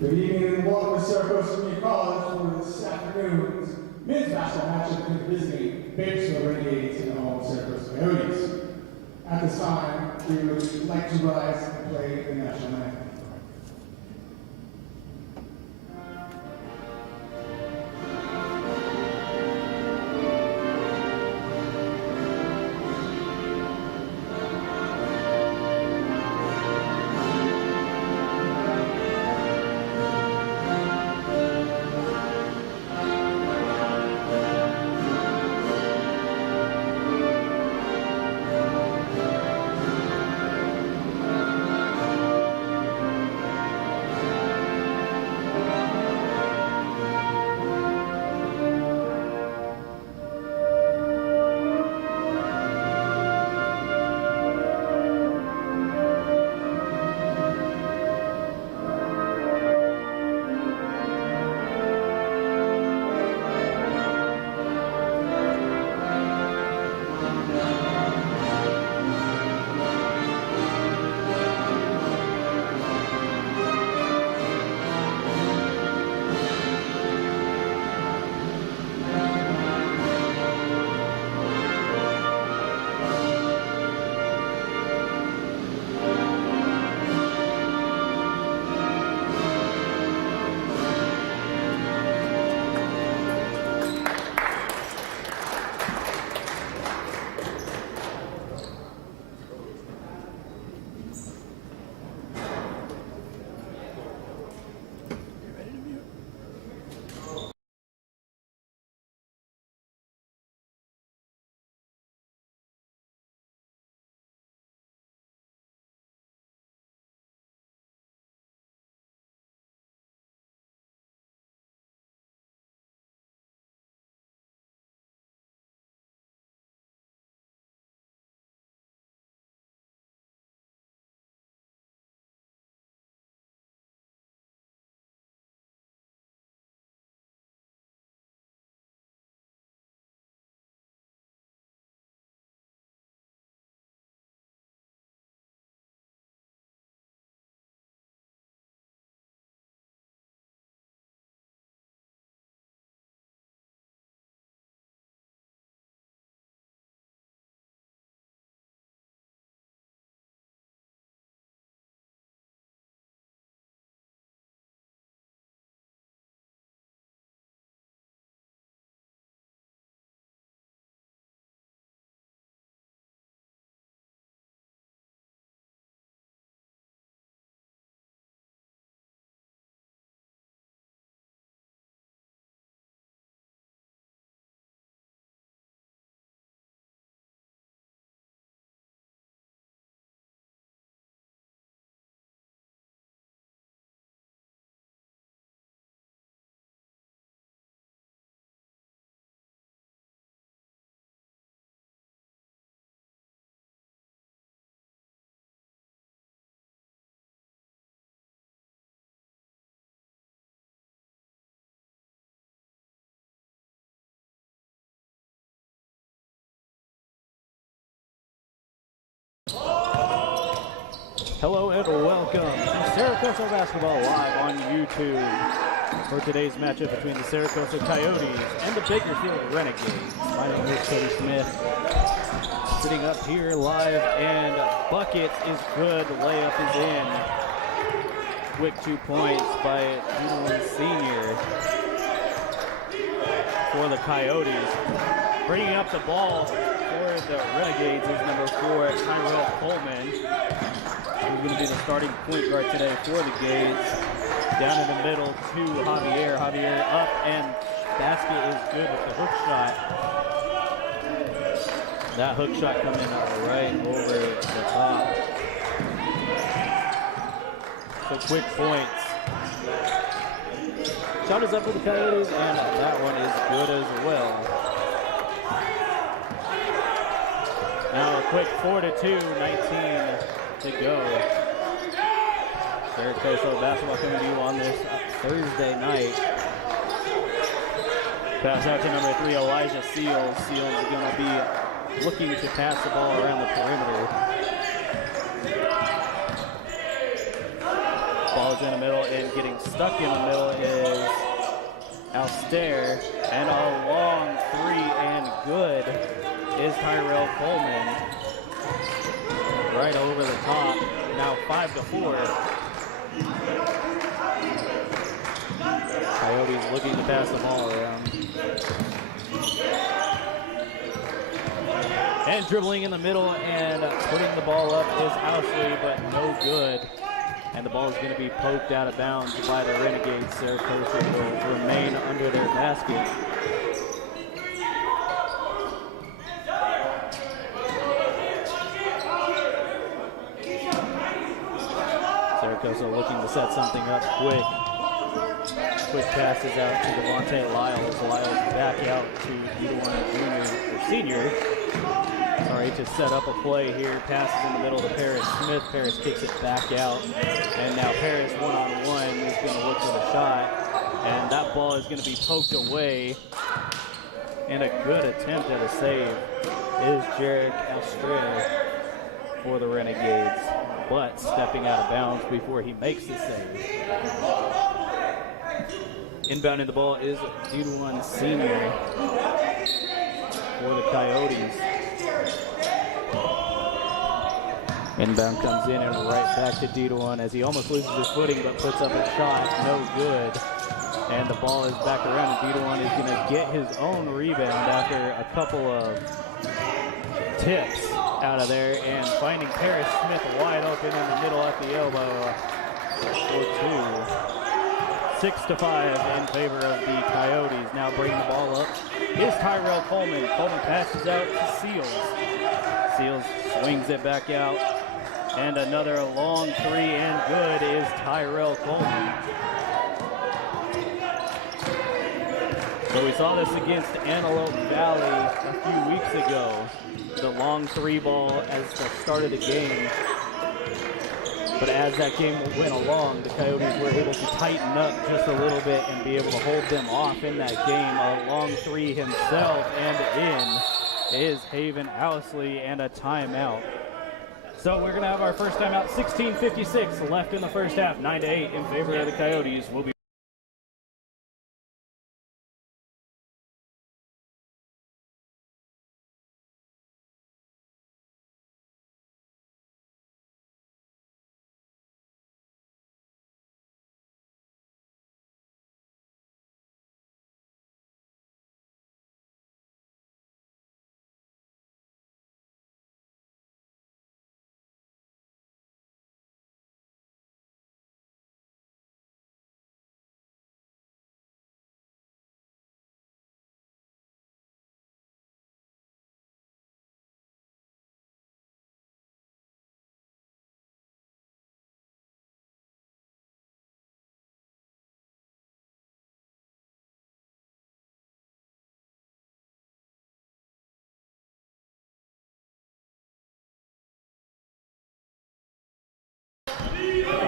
Good evening and welcome to Cerro Community College for this afternoon's men's basketball matchup between the visiting Bakersfield Renegades and the home Cerro Coyotes. At this time, we would like to rise and play the national anthem. Hello and welcome to Cerro Basketball live on YouTube for today's matchup between the Cerro Coyotes and the Bakersfield Renegades. My name is Cody Smith, sitting up here live, and bucket is good. The layup is in. Quick 2 points by Julian Sr. for the Coyotes. Bringing up the ball for the Renegades is number 4, Tyrell Coleman. He's going to be the starting point guard today for the Gades. Down in the middle to Javier. Javier up, and basket is good with the hook shot. That hook shot coming right over the top. So quick points. Shot is up for the Coyotes, and that one is good as well. Now a quick 4-2, 19 to go. Coso basketball coming to you on this Thursday night. Pass out to number 3, Elijah Seals. Seals is going to be looking to pass the ball around the perimeter. Ball is in the middle, and getting stuck in the middle is Alster, and a long three and good is Tyrell Coleman. Right over the top, now 5-4. Coyotes looking to pass the ball around. And dribbling in the middle and putting the ball up is Ousley, but no good. And the ball is going to be poked out of bounds by the Renegades. Their coach will remain under their basket. Coso looking to set something up quick. Quick passes out to Devontae Lyles. Lyles back out to Senior. Sorry, to set up a play here. Passes in the middle to Paris Smith. Paris kicks it back out. And now Paris one-on-one is going to look for the shot. And that ball is going to be poked away. And a good attempt at a save is Jarek Alstrea for the Renegades, but stepping out of bounds before he makes the save. Inbounding the ball is Dewan Senior for the Coyotes. Inbound comes in and right back to Dewan as he almost loses his footing but puts up a shot, no good. And the ball is back around and Dewan is going to get his own rebound after a couple of tips out of there, and finding Paris Smith wide open in the middle at the elbow for two. 6-5 in favor of the Coyotes. Now bringing the ball up is Tyrell Coleman. Coleman passes out to Seals. Seals swings it back out, and another long three and good is Tyrell Coleman. So we saw this against Antelope Valley a few weeks ago. The long three ball as the start of the game. But as that game went along, the Coyotes were able to tighten up just a little bit and be able to hold them off in that game. A long three himself, and in is Haven Ousley, and a timeout. So we're going to have our first timeout. 16:56 left in the first half. 9-8 in favor of the Coyotes. We'll be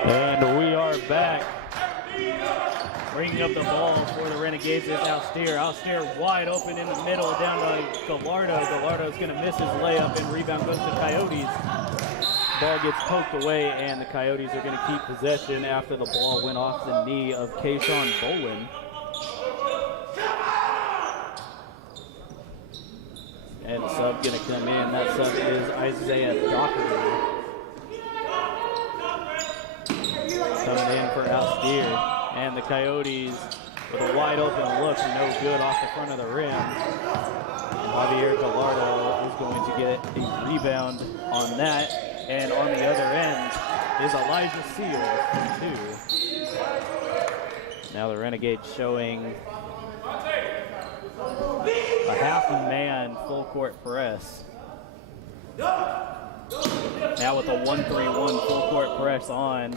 And we are back. Bringing up the ball for the Renegades is Alster. Alster wide open in the middle down to Gallardo. Gallardo's going to miss his layup, and rebound goes to Coyotes. Ball gets poked away, and the Coyotes are going to keep possession after the ball went off the knee of Kayshawn Bolin. And the sub going to come in. That sub is Isaiah Doherty. Coming in for Alster, and the Coyotes with a wide open look, no good off the front of the rim. And Javier Gallardo is going to get a rebound on that, and on the other end is Elijah Seals for 2. Now the Renegades showing a half-man full-court press. Now with a 1-3-1 full-court press on.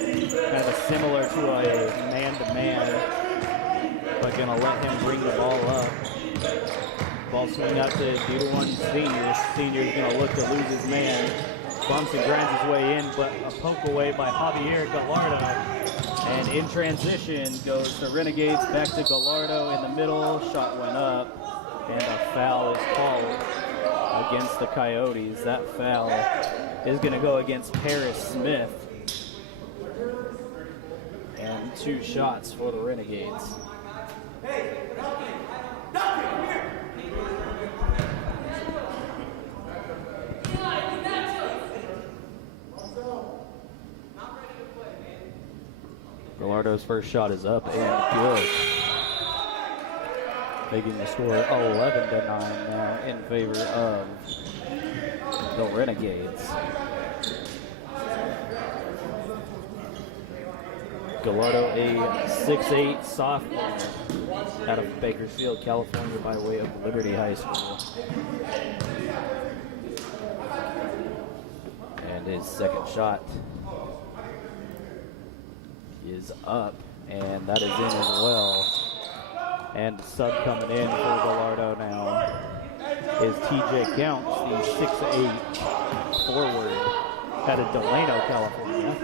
Kind of similar to a man-to-man, but gonna let him bring the ball up. Ball swing out to Dewan Senior. Senior's gonna look to lose his man. Bumps and grinds his way in, but a poke away by Javier Gallardo. And in transition goes the Renegades back to Gallardo in the middle. Shot went up, and a foul is called against the Coyotes. That foul is gonna go against Paris Smith. and 2 shots for the Renegades. Gallardo's first shot is up and good, making the score 11-9 now in favor of the Renegades. Gallardo, a 6'8" sophomore out of Bakersfield, California by way of Liberty High School. And his second shot is up, and that is in as well. And sub coming in for Gallardo now is TJ Counts, the 6'8" forward out of Delano, California.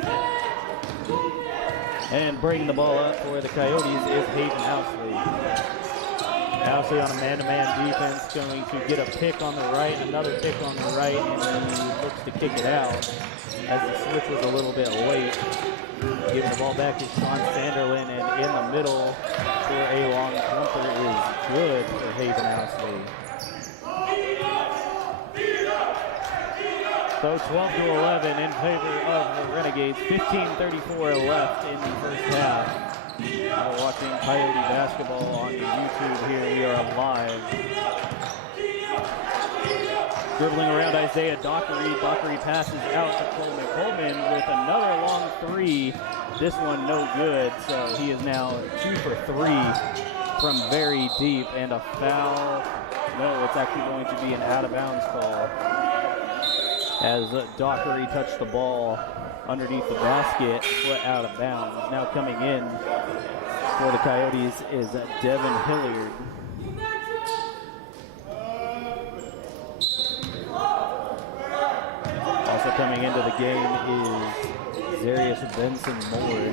And bringing the ball up for the Coyotes is Hayden Housley. Housley on a man-to-man defense, going to get a pick on the right, another pick on the right, and then he looks to kick it out as the switch was a little bit late. Giving the ball back to Sean Sanderlin, and in the middle for a long jumper is good for Hayden Housley. So 12-11 in favor of the Renegades. 15:34 left in the first half. We're watching Coyote basketball on YouTube here. We are live. Dribbling around Isaiah Dockery. Dockery passes out to Coleman. Coleman with another long three. This one no good, so he is now 2 for 3 from very deep, and a foul. No, it's actually going to be an out-of-bounds call, as Dockery touched the ball underneath the basket, foot out of bounds. Now coming in for the Coyotes is Devin Hilliard. Also coming into the game is Zarius Benson Moore.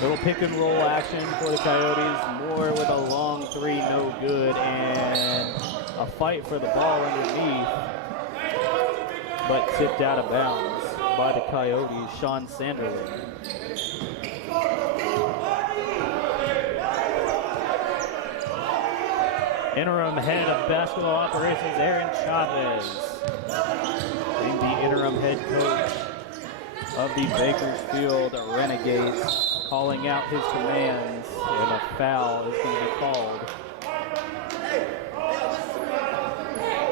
Little pick and roll action for the Coyotes. Moore with a long three, no good, and a fight for the ball underneath, but tipped out of bounds by the Coyotes, Sean Sanderlin. Interim head of basketball operations, Aaron Chavez, being the interim head coach of the Bakersfield Renegades, calling out his commands, and a foul is going to be called.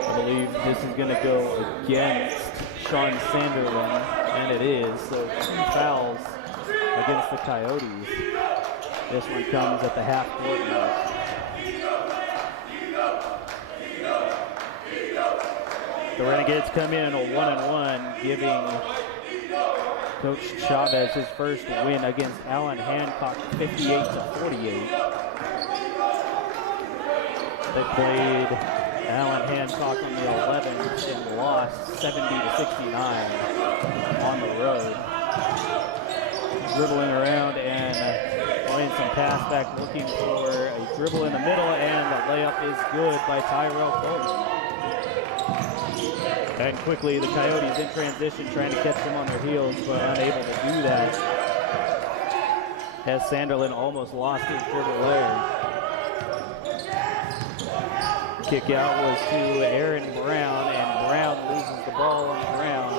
I believe this is going to go against Sean Sanderlin, and it is. So 2 fouls against the Coyotes. This one comes at the half-court mark. The Renegades come in a 1-1, giving Coach Chavez his first win against Allen Hancock, 58-48. They played Allen Hancock on the 11th and lost 70-69 on the road. Dribbling around and playing some pass back, looking for a dribble in the middle, and the layup is good by Tyrell Coleman. And quickly the Coyotes in transition, trying to catch them on their heels, but unable to do that, as Sanderlin almost lost his dribble there. Kick out was to Aaron Brown, and Brown loses the ball on the ground.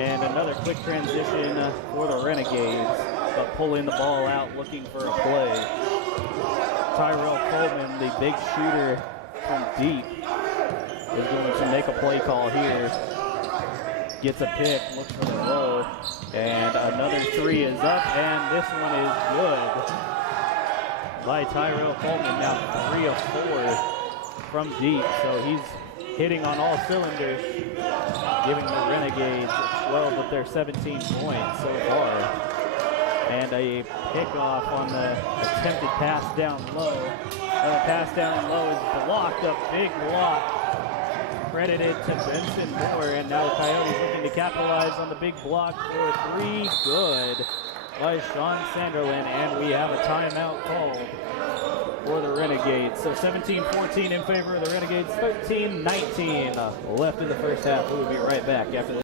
And another quick transition for the Renegades, but pulling the ball out, looking for a play. Tyrell Coleman, the big shooter from deep, is going to make a play call here. Gets a pick, looks for the roll, and another three is up, and this one is good by Tyrell Coleman, now 3 of 4 from deep, so he's hitting on all cylinders, giving the Renegades 12 of their 17 points so far. And a pickoff on the attempted pass down low. The pass down low is blocked, a big block, credited to Benson Moore, and now the Coyotes looking to capitalize on the big block for 3, good by Sean Sanderlin, and we have a timeout call for the Renegades. So 17-14 in favor of the Renegades, 13-19 left in the first half. We'll be right back after this.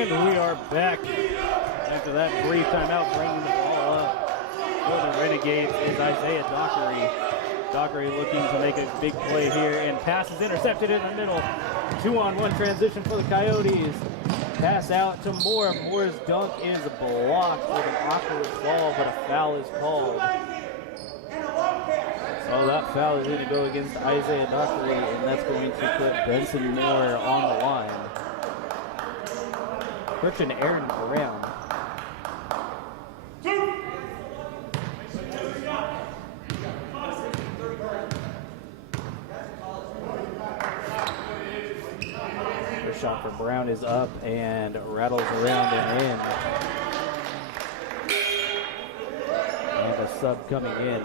And we are back after that brief timeout, bringing the ball up for the Renegades is Isaiah Dockery. Dockery looking to make a big play here, and pass is intercepted in the middle. 2-on-1 transition for the Coyotes. Pass out to Moore. Moore's dunk is blocked with an awkward fall, but a foul is called. So that foul is going to go against Isaiah Dockery, and that's going to put Benson Moore on the line. Christian Aaron Brown. First shot for Brown is up and rattles around and in. And a sub coming in.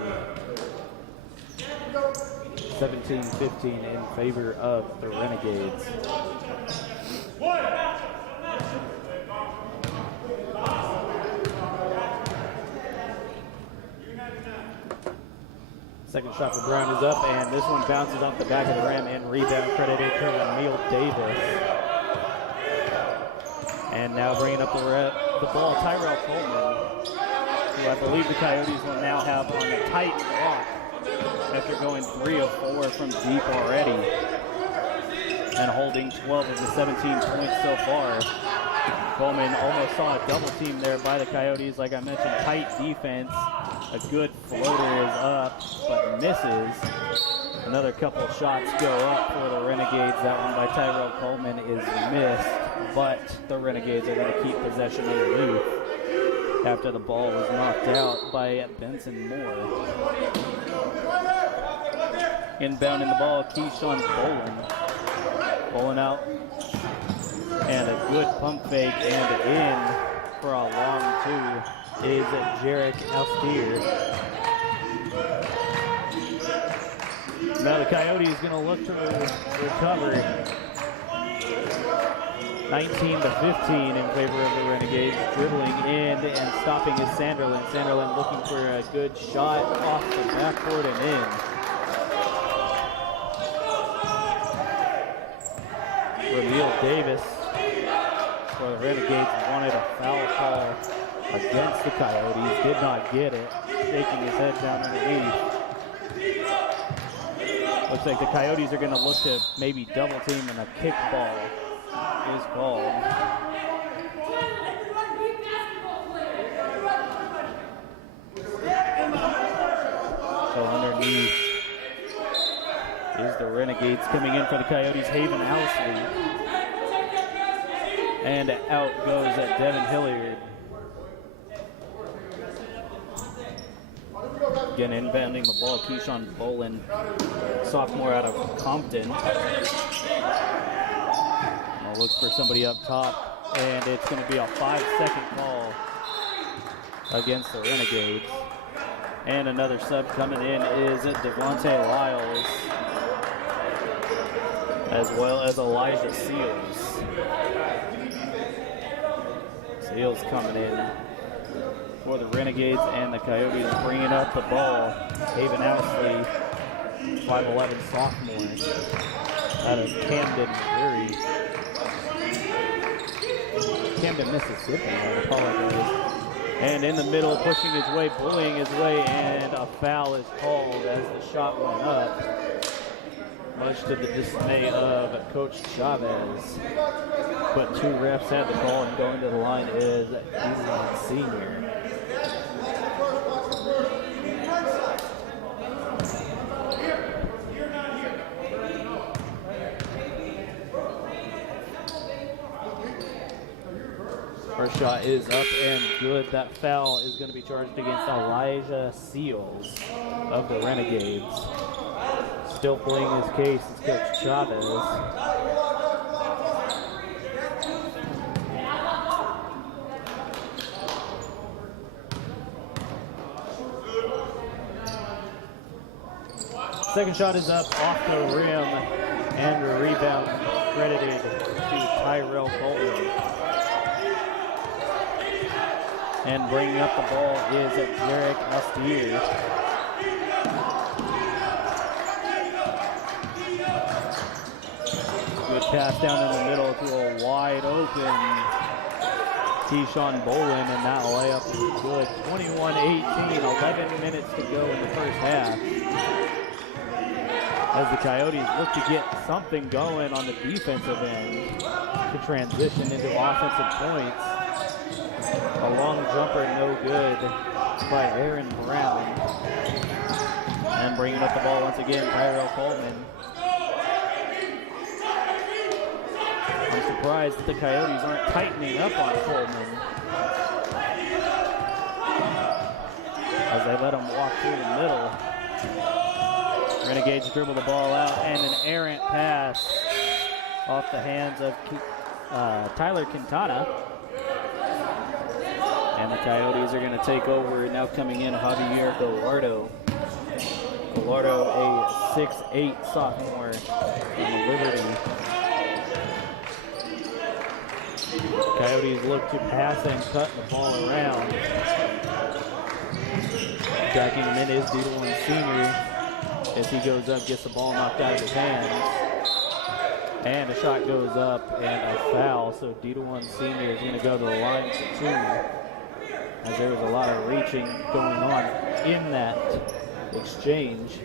17-15 in favor of the Renegades. Second shot for Brown is up, and this one bounces off the back of the rim, and rebound credited to Neil Davis. And now bringing up the ball, Tyrell Coleman, who I believe the Coyotes will now have on a tight block after going 3 of 4 from deep already and holding 12 of the 17 points so far. Coleman almost saw a double team there by the Coyotes. Like I mentioned, tight defense. A good floater is up, but misses. Another couple shots go up for the Renegades. That one by Tyrell Coleman is missed, but the Renegades are going to keep possession underneath after the ball was knocked out by Benson Moore. Inbounding the ball, Keyshawn Bolin. Bolin out. And a good pump fake, and in for a long two is Jarek Alstier. Now the Coyotes going to look to recover. 19-15 in favor of the Renegades. Dribbling in and stopping is Sanderlin. Sanderlin looking for a good shot off the backboard and in. Ramil Davis for the Renegades wanted a foul call against the Coyotes. Did not get it. Shaking his head down underneath. Looks like the Coyotes are going to look to maybe double team, and a kickball is called. So underneath is the Renegades. Coming in for the Coyotes, Haven Housley. And out goes Devin Hilliard. Again, inbounding the ball, Keyshawn Bolin, sophomore out of Compton. I'll look for somebody up top, and it's going to be a 5-second call against the Renegades. And another sub coming in is Devontae Lyles, as well as Elijah Seals. Seals coming in for the Renegades, and the Coyotes bringing up the ball. Haven Housley, 5'11" sophomore out of Camden, Mississippi. I apologize. And in the middle, pushing his way, bullying his way, and a foul is called as the shot went up, much to the dismay of Coach Chavez. But two refs had the call, and going to the line is Easy Senior. First shot is up and good. That foul is going to be charged against Elijah Seals of the Renegades. Still playing his case is Coach Chavez. Second shot is up off the rim, and the rebound credited to Tyrell Coleman. And bringing up the ball is Jarek Alstier. Good pass down in the middle to a wide open Keyshawn Bolin, and that layup is good. 21-18, 11 minutes to go in the first half. As the Coyotes look to get something going on the defensive end to transition into offensive points. A long jumper, no good by Aaron Brown. And bringing up the ball once again, Tyrell Coleman. I'm surprised that the Coyotes aren't tightening up on Coleman, as they let him walk through the middle. Renegades dribble the ball out, and an errant pass off the hands of Tyler Quintana. And the Coyotes are going to take over. Now coming in, Javier Gallardo. Gallardo, a 6'8" sophomore from Liberty. Coyotes look to pass and cut the ball around. Tracking him in is D1 senior. As he goes up, gets the ball knocked out of his hands. And a shot goes up and a foul. So D1 senior is going to go to the line for 2. As there was a lot of reaching going on in that exchange.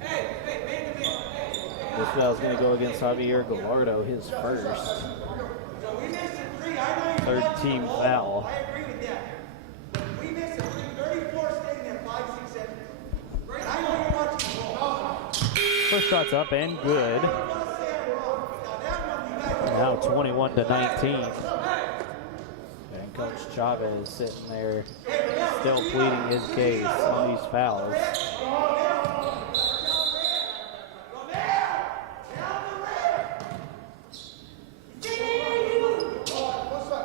This foul is going to go against Javier Gallardo, his first. Third team foul. First shot's up and good. Now 21-19. And Coach Chavez sitting there still pleading his case on these fouls.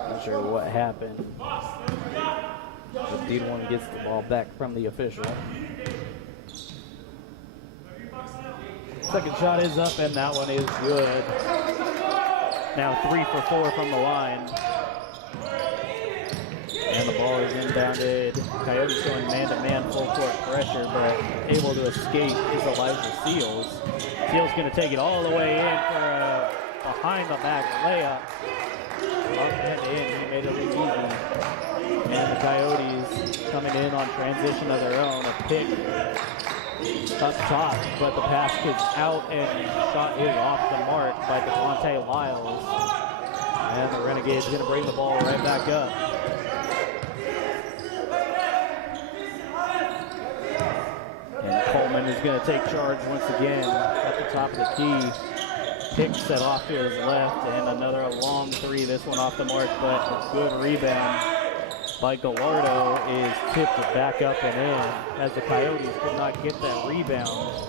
Not sure what happened. But D1 gets the ball back from the official. Second shot is up, and that one is good. Now 3 for 4 from the line. And the ball is inbounded. Coyotes going man-to-man full court pressure, but able to escape is Elijah Seals. Seals going to take it all the way in for a behind-the-back layup. Up and in, he made it look easy. And the Coyotes coming in on transition of their own. A pick up top, but the pass kicks out and shot is off the mark by Devontae Lyles. And the Renegades are going to bring the ball right back up. And Coleman is going to take charge once again at the top of the key. Pick set off to his left, and another long 3. This one off the mark, but a good rebound by Gallardo is tipped back up and in, as the Coyotes could not get that rebound.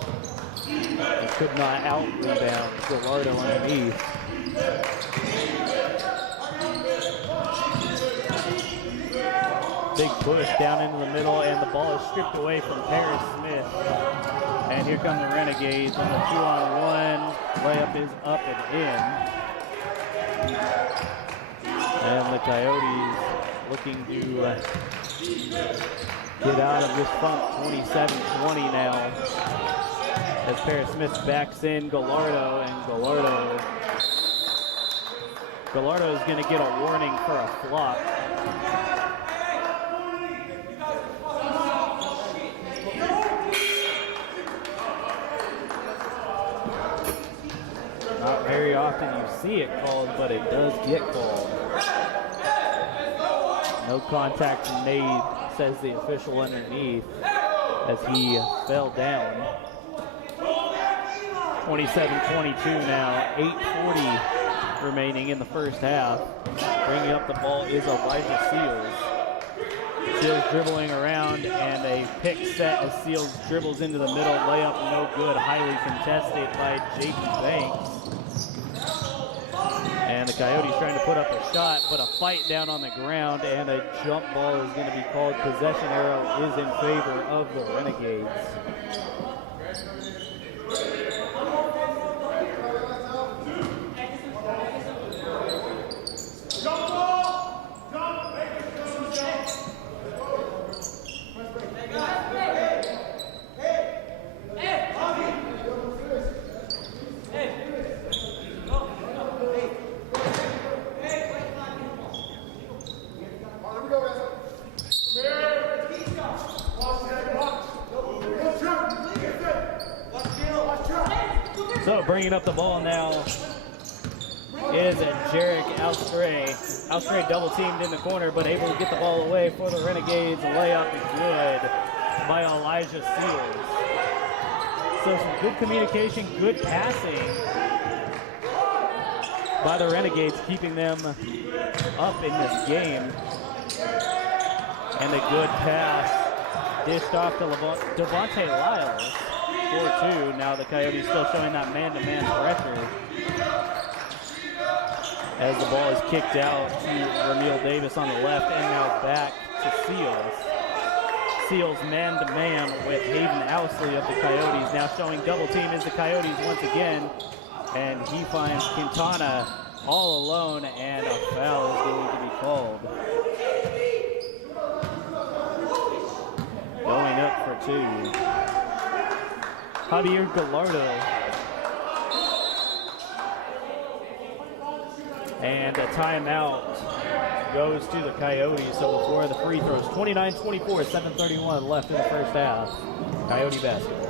They could not out-rebound Gallardo underneath. Big push down into the middle, and the ball is stripped away from Paris Smith. And here come the Renegades on the 2-on-1. Layup is up and in. And the Coyotes looking to get out of this funk. 27-20 now. As Paris Smith backs in Gallardo, and Gallardo is going to get a warning for a flop. Not very often you see it called, but it does get called. No contact made, says the official underneath, as he fell down. 27-22 now, 8:40 remaining in the first half. Bringing up the ball is Elijah Seals. Seals dribbling around, and a pick set as Seals dribbles into the middle. Layup no good, highly contested by Jaden Banks. And the Coyotes trying to put up a shot, but a fight down on the ground, and a jump ball is going to be called. Possession arrow is in favor of the Renegades. Bringing up the ball now is Jarek Alstray. Alstray double teamed in the corner, but able to get the ball away for the Renegades. Layup is good by Elijah Seals. So some good communication, good passing by the Renegades, keeping them up in this game. And a good pass dished off to Devontae Lyles. 4-2. Now the Coyotes still showing that man-to-man pressure as the ball is kicked out to Ramil Davis on the left, and now back to Seals. Seals man-to-man with Hayden Ousley of the Coyotes. Now showing double team is the Coyotes once again, and he finds Quintana all alone, and a foul is going to be called. Going up for two. Javier Gallardo. And a timeout goes to the Coyotes. So before the free throws, 29-24, 7:31 left in the first half. Coyote basketball.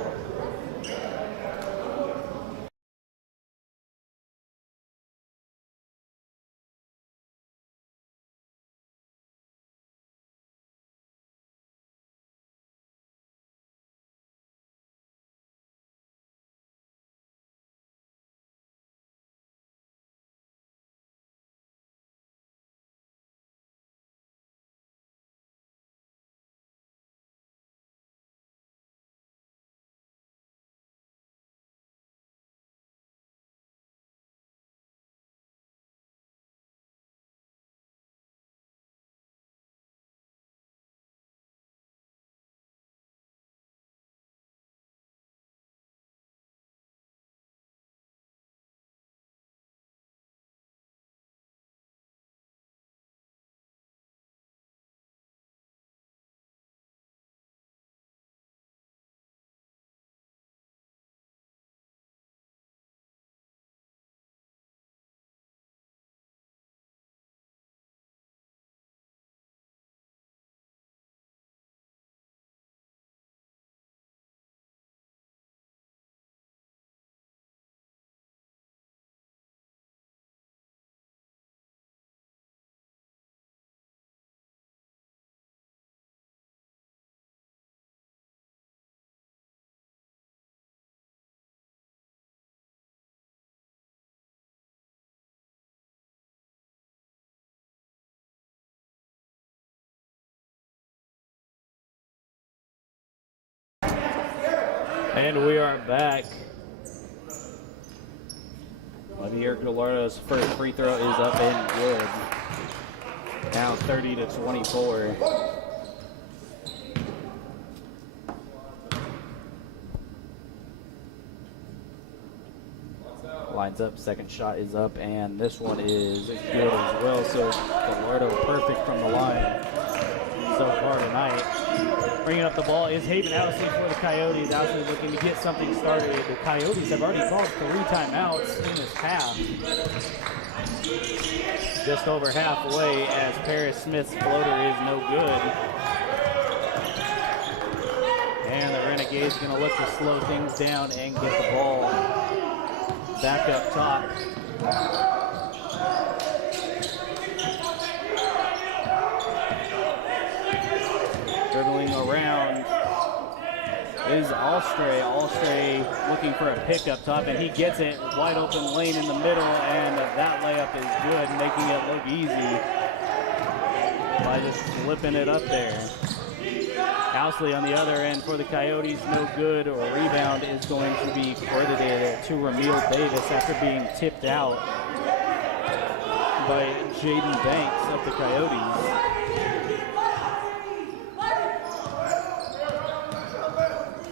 And we are back. Javier Gallardo's first free throw is up and good. Now 30-24. Lines up, second shot is up, and this one is good as well. So Gallardo perfect from the line so far tonight. Bringing up the ball is Hayden Ousley for the Coyotes. Ousley looking to get something started. The Coyotes have already called 3 timeouts in this half. Just over halfway, as Paris Smith's floater is no good. And the Renegades going to look to slow things down and get the ball back up top. Dribbling around is Alstray. Alstray looking for a pick up top, and he gets it. Wide open lane in the middle, and that layup is good, making it look easy by just slipping it up there. Ousley on the other end for the Coyotes, no good. Or a rebound is going to be credited to Ramil Davis after being tipped out by Jaden Banks of the Coyotes.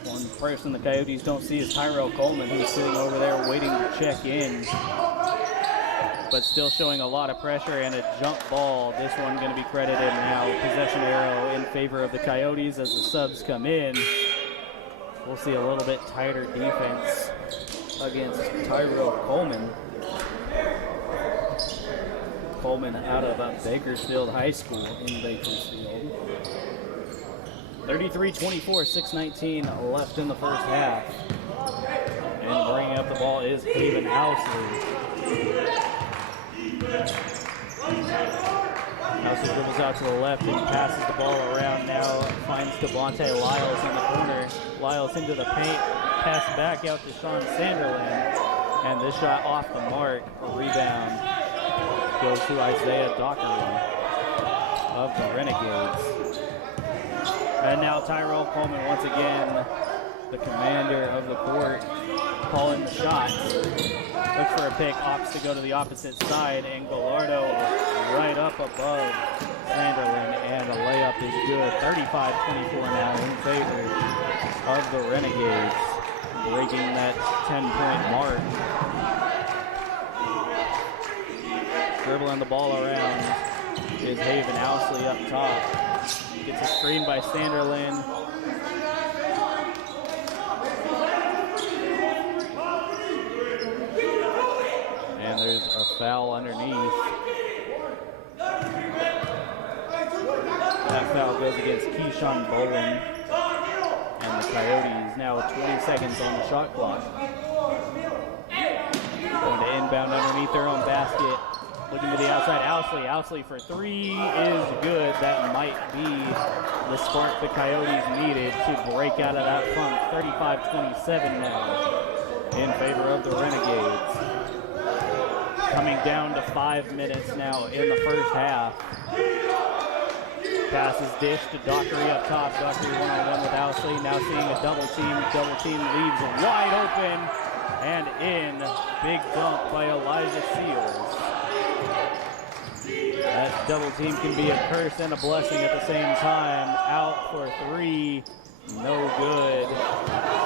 One person the Coyotes don't see is Tyrell Coleman, who's sitting over there waiting to check in, but still showing a lot of pressure, and a jump ball. This one going to be credited now. Possession arrow in favor of the Coyotes as the subs come in. We'll see a little bit tighter defense against Tyrell Coleman. Coleman out of Bakersfield High School in Bakersfield. 33-24, 6:19 left in the first half. And bringing up the ball is Haven Housley. Housley dribbles out to the left and passes the ball around now. Finds Devontae Lyles in the corner. Lyles into the paint. Pass back out to Sean Sanderland. And this shot off the mark. A rebound goes to Isaiah Dockery of the Renegades. And now Tyrell Coleman once again, the commander of the court, calling the shots. Looks for a pick, opts to go to the opposite side, and Gallardo right up above Sanderlin, and a layup is good. 35-24 now in favor of the Renegades, breaking that 10-point mark. Dribbling the ball around is Haven Housley up top. Gets a screen by Sanderlin. And there's a foul underneath. That foul goes against Keyshawn Bolin. And the Coyotes now with 20 seconds on the shot clock. Going to inbound underneath their own basket. Looking to the outside, Housley for three is good. That might be the spark the Coyotes needed to break out of that funk. 35-27 now in favor of the Renegades. Coming down to 5 minutes now in the first half. Passes dish to Dockery up top. Dockery one-on-one with Housley. Now seeing a double team. Double team leaves wide open and in. Big dunk by Elijah Seals. That double team can be a curse and a blessing at the same time. Out for three, no good.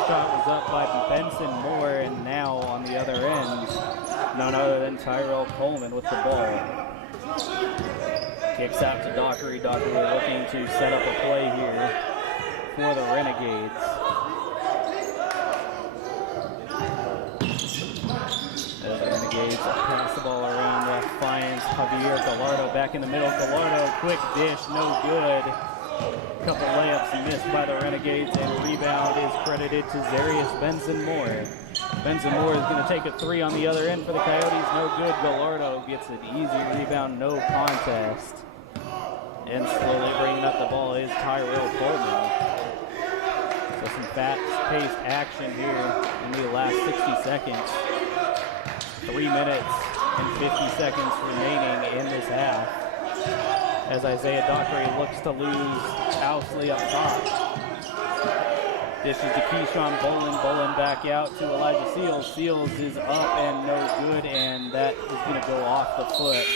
Shot was up by Benson Moore, and now on the other end, none other than Tyrell Coleman with the ball. Kicks out to Dockery. Dockery looking to set up a play here for the Renegades. As the Renegades pass the ball around, finds Javier Gallardo back in the middle. Gallardo, quick dish, no good. Couple layups missed by the Renegades, and rebound is credited to Zarius Benson Moore. Benson Moore is going to take a three on the other end for the Coyotes, no good. Gallardo gets an easy rebound, no contest. And slowly bringing up the ball is Tyrell Coleman. So some fast-paced action here in the last 60 seconds. 3 minutes and 50 seconds remaining in this half. As Isaiah Dockery looks to lose Housley up top. Dishes to Keyshawn Bolin. Bolin back out to Elijah Seals. Seals is up and no good, and that is going to go off the foot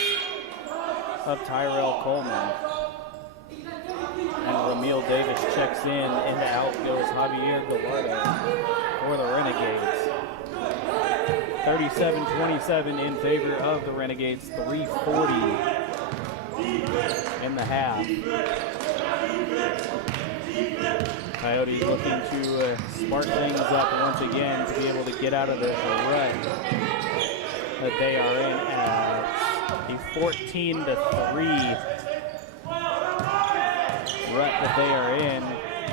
of Tyrell Coleman. And Ramil Davis checks in, and out goes Javier Gallardo for the Renegades. 37-27 in favor of the Renegades. 3:40 in the half. Coyotes looking to spark things up once again to be able to get out of this rut that they are in at a 14-3 rut that they are in.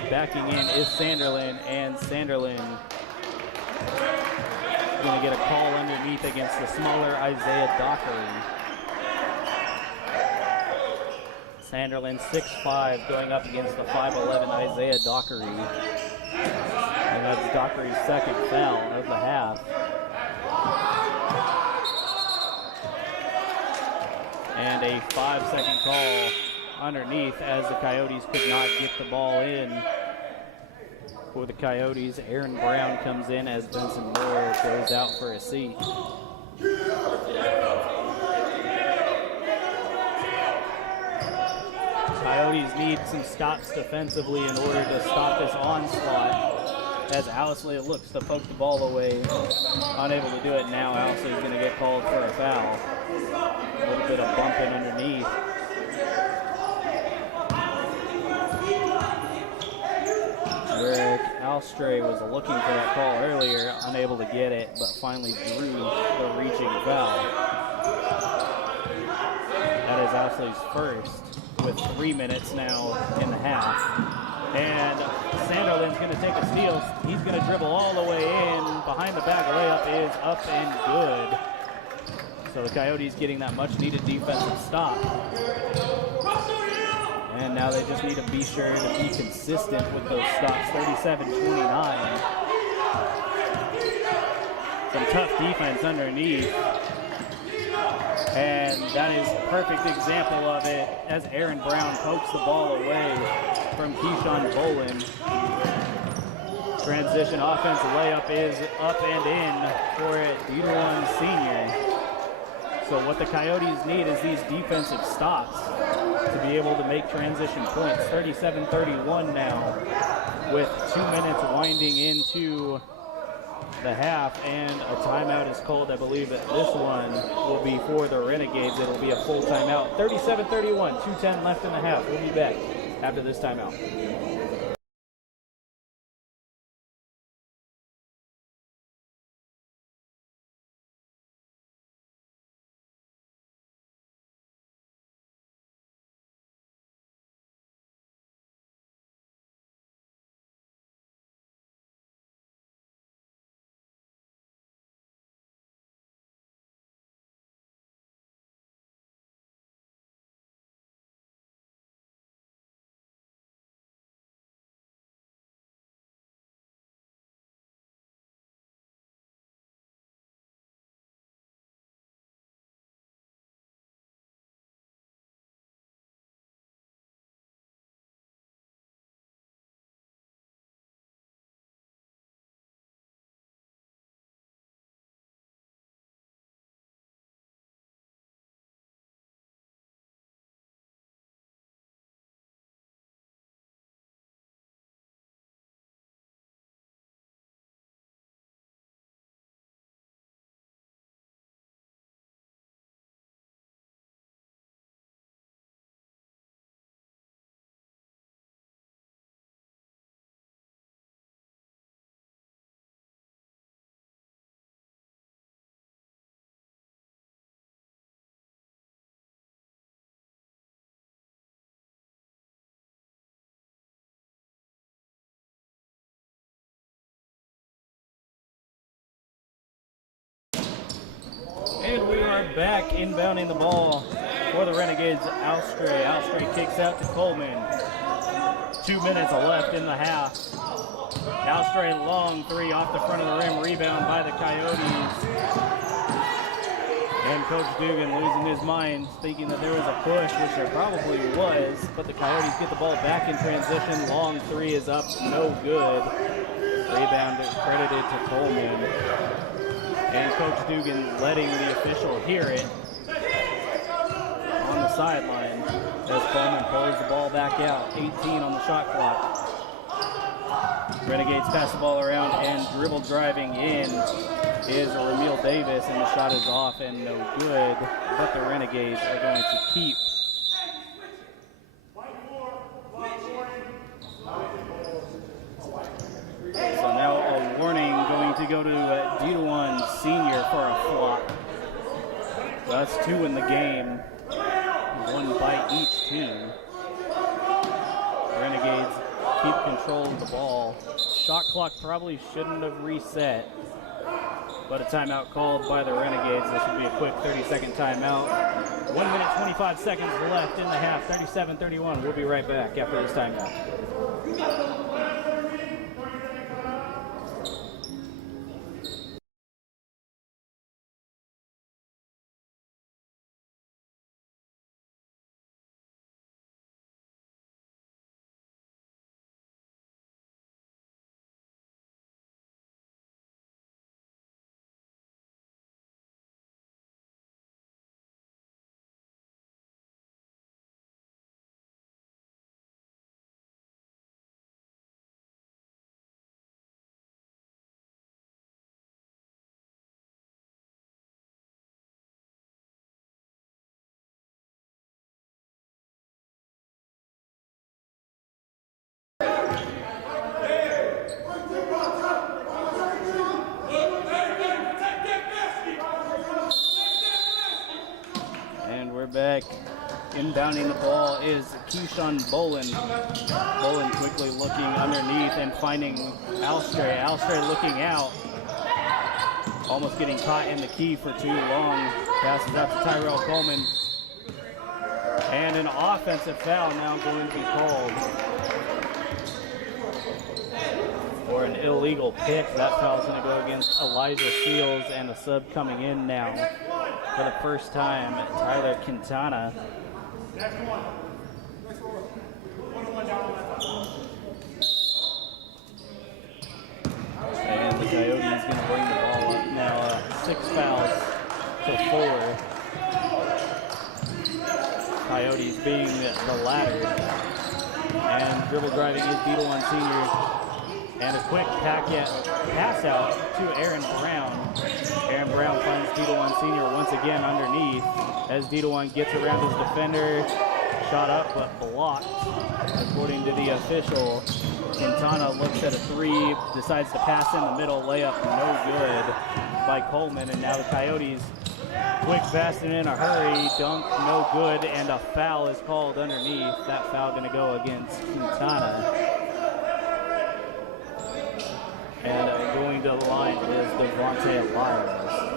Backing in is Sanderlin, and Sanderlin is going to get a call underneath against the smaller Isaiah Dockery. Sanderlin 6'5", going up against the 5'11" Isaiah Dockery. And that's Dockery's second foul of the half. And a 5-second call underneath as the Coyotes could not get the ball in. For the Coyotes, Aaron Brown comes in as Benson Moore goes out for a seat. Coyotes need some stops defensively in order to stop this onslaught. As Housley looks to poke the ball away, unable to do it now. Housley is going to get called for a foul. A little bit of bumping underneath. Eric Alstray was looking for that call earlier, unable to get it, but finally drew the reaching foul. That is Housley's first, with 3 minutes now in the half. And Sanderlin's going to take a steal. He's going to dribble all the way in. Behind the back layup is up and good. So the Coyotes getting that much needed defensive stop. And now they just need to be sure to be consistent with those stops. 37-29. Some tough defense underneath. And that is a perfect example of it as Aaron Brown pokes the ball away from Keyshawn Bolin. Transition offense layup is up and in for D1 senior. So what the Coyotes need is these defensive stops to be able to make transition points. 37-31 now with 2 minutes winding into the half, and a timeout is called. I believe that this one will be for the Renegades. It'll be a full timeout. 37-31, 2:10 left in the half. We'll be back after this timeout. And we are back inbounding the ball for the Renegades. Alstray kicks out to Coleman. 2 minutes left in the half. Alstray long three off the front of the rim. Rebound by the Coyotes. And Coach Dugan losing his mind, thinking that there was a push, which there probably was. But the Coyotes get the ball back in transition. Long three is up, no good. Rebound is credited to Coleman. And Coach Dugan letting the official hear it on the sideline as Coleman pulls the ball back out. 18 on the shot clock. Renegades pass the ball around, and dribble driving in is Ramil Davis, and the shot is off and no good. But the Renegades are going to keep. So now a warning going to go to D1 senior for a flop. So that's two in the game, one by each team. Renegades keep control of the ball. Shot clock probably shouldn't have reset, but a timeout called by the Renegades. This will be a quick 30-second timeout. 1 minute, 25 seconds left in the half, 37-31. We'll be right back after this timeout. Back Inbounding the ball is Keyshawn Bolin. Bolin quickly looking underneath and finding Alstray. Alstray looking out. Almost getting caught in the key for too long. Passes out to Tyrell Coleman. And an offensive foul now going to be called for an illegal pick. That foul is going to go against Elijah Seals, and the sub coming in now for the first time, Tyler Quintana. And the Coyotes going to bring the ball up now, 6 fouls to 4. Coyotes being the latter. And dribble driving is Beadle Senior. And a quick pass out to Aaron Brown. Aaron Brown finds Beadle Senior once again underneath as Beadle gets around his defender. Shot up but blocked. According to the official, Quintana looks at a 3, decides to pass in the middle, layup no good by Coleman, and now the Coyotes quick, fast, and in a hurry, dunk no good, and a foul is called underneath. That foul going to go against Quintana. And going to the line is Devontae Lyles.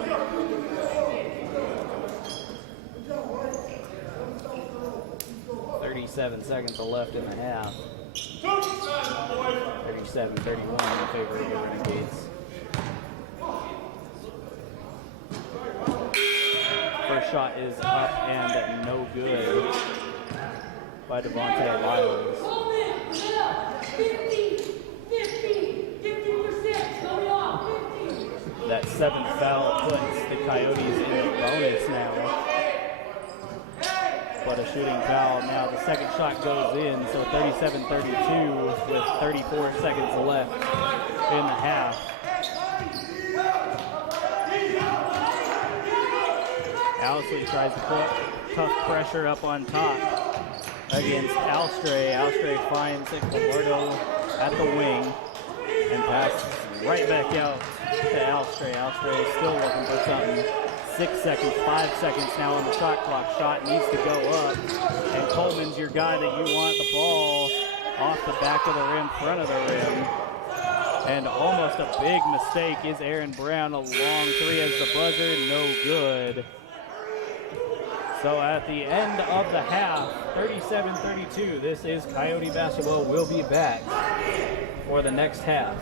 37 seconds left in the half. 37-31 in favor of the Renegades. First shot is up and no good by Devontae Lyles. That 7th foul puts the Coyotes in the bonus now. But a shooting foul. Now the second shot goes in, so 37-32 with 34 seconds left in the half. Owsley tries to put tough pressure up on top against Alstray. Alstray finds Galardo at the wing and passes right back out to Alstray. Alstray is still looking for something. 6 seconds, 5 seconds now on the shot clock. Shot needs to go up. And Coleman's your guy that you want the ball off the back of the rim, front of the rim. And almost a big mistake is Aaron Brown. A long 3 as the buzzer, no good. So at the end of the half, 37-32, this is Coyote basketball. We'll be back for the next half.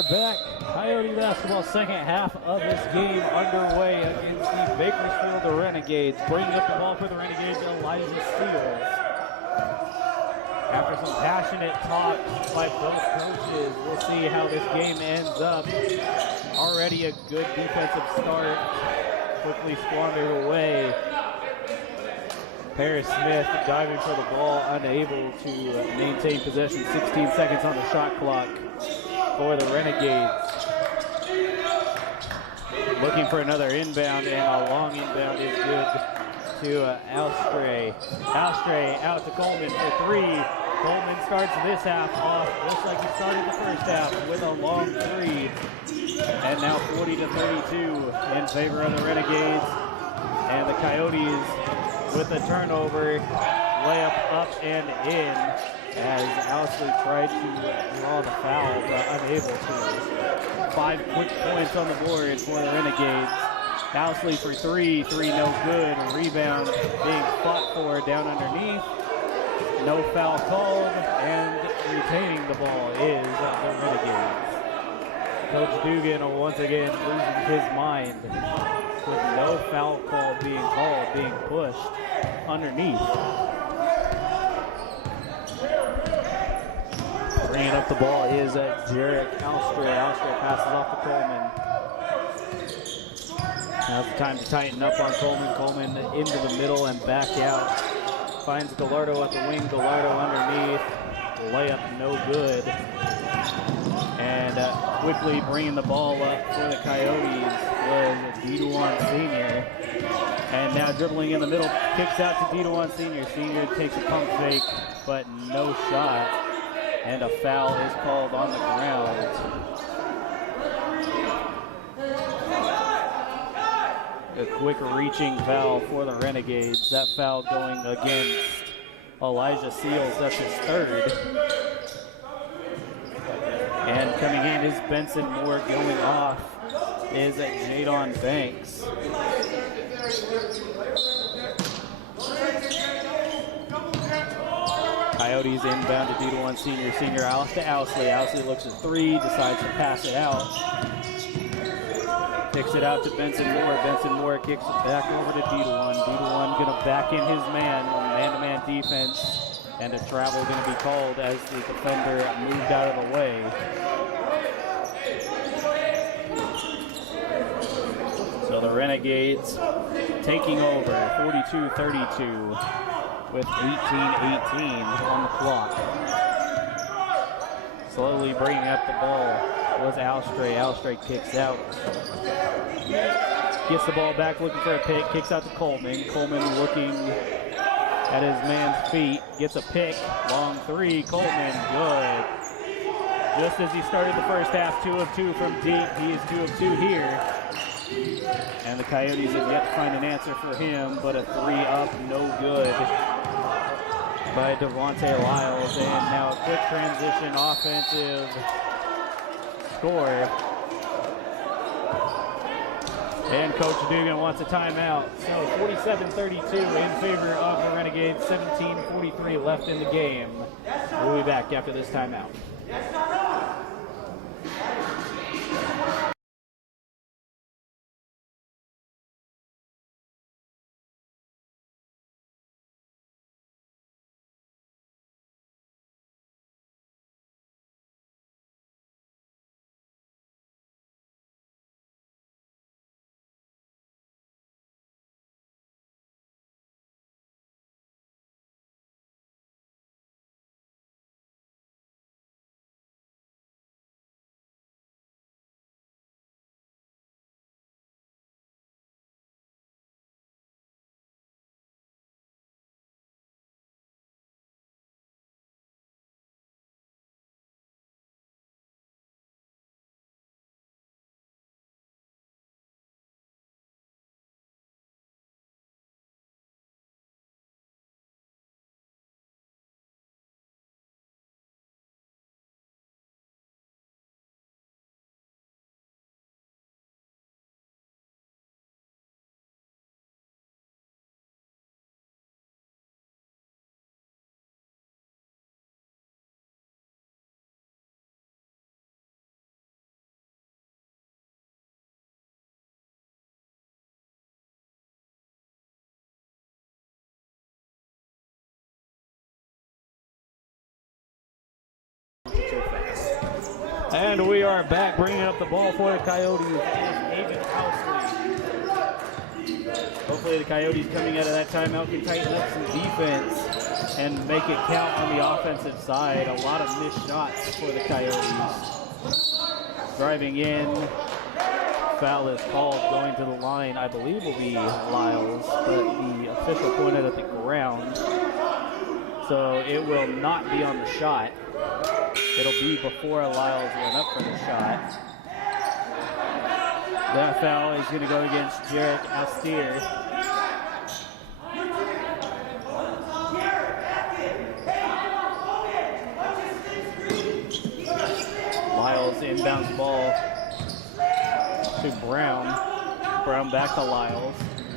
are back. Coyote basketball second half of this game underway against the Bakersfield Renegades. Bringing up the ball for the Renegades, Elijah Steele. After some passionate talk by both coaches, we'll see how this game ends up. Already a good defensive start, quickly squandered away. Paris Smith diving for the ball, unable to maintain possession. 16 seconds on the shot clock for the Renegades. Looking for another inbound, and a long inbound is good to Alstray. Alstray out to Coleman for three. Coleman starts this half off just like he started the first half with a long three. And now 40-32 in favor of the Renegades. And the Coyotes with the turnover, layup up and in as Owsley tried to draw the foul, but unable to. 5 quick points on the board for the Renegades. Owsley for three no good. A rebound being fought for down underneath. No foul called, and retaining the ball is the Renegades. Coach Dugan once again losing his mind with no foul call being pushed underneath. Bringing up the ball is Jarek Alstray. Alstray passes off to Coleman. Now's the time to tighten up on Coleman. Coleman into the middle and back out. Finds Gallardo at the wing. Gallardo underneath. Layup no good. And quickly bringing the ball up for the Coyotes was Diduan Sr. And now dribbling in the middle, kicks out to Diduan Sr. Sr. takes a pump fake, but no shot. And a foul is called on the ground. A quick reaching foul for the Renegades. That foul going against Elijah Seals. That's his third. And coming in is Benson Moore. Going off is Jadon Banks. Coyotes inbound to Diduan Sr. Sr. out to Owsley. Owsley looks at three, decides to pass it out. Kicks it out to Benson Moore. Benson Moore kicks it back over to Diduan. Diduan gonna back in his man-to-man defense, and a travel gonna be called as the defender moved out of the way. So the Renegades taking over 42-32 with 18-18 on the clock. Slowly bringing up the ball was Alstray. Alstray kicks out. Gets the ball back looking for a pick. Kicks out to Coleman. Coleman looking at his man's feet. Gets a pick. Long three. Coleman good. Just as he started the first half, 2 of 2 from deep. He is 2 of 2 here. And the Coyotes have yet to find an answer for him, but a 3 up, no good by Devontae Lyles. And now a quick transition offensive score. And Coach Dugan wants a timeout. So 47-32 in favor of the Renegades, 17:43 left in the game. We'll be back after this timeout. And we are back, bringing up the ball for the Coyotes. Agent Housley. Hopefully the Coyotes coming out of that timeout can tighten up some defense and make it count on the offensive side. A lot of missed shots for the Coyotes. Driving in, foul is called, going to the line, I believe will be Lyles, but the official pointed at the ground. So it will not be on the shot. It'll be before Lyles went up for the shot. That foul is going to go against Jarek Austere. Lyles inbounds ball to Brown. Brown back to Lyles.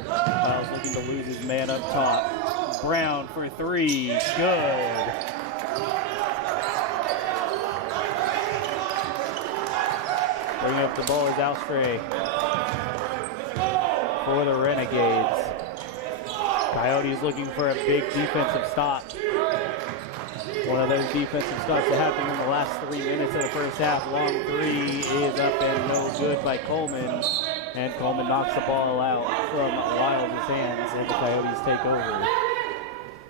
Lyles looking to lose his man up top. Brown for three. Good. Bringing up the ball is Austere for the Renegades. Coyotes looking for a big defensive stop. One of those defensive stops that happened in the last 3 minutes of the first half. Long three is up and no good by Coleman. And Coleman knocks the ball out from Lyles' hands, and the Coyotes take over.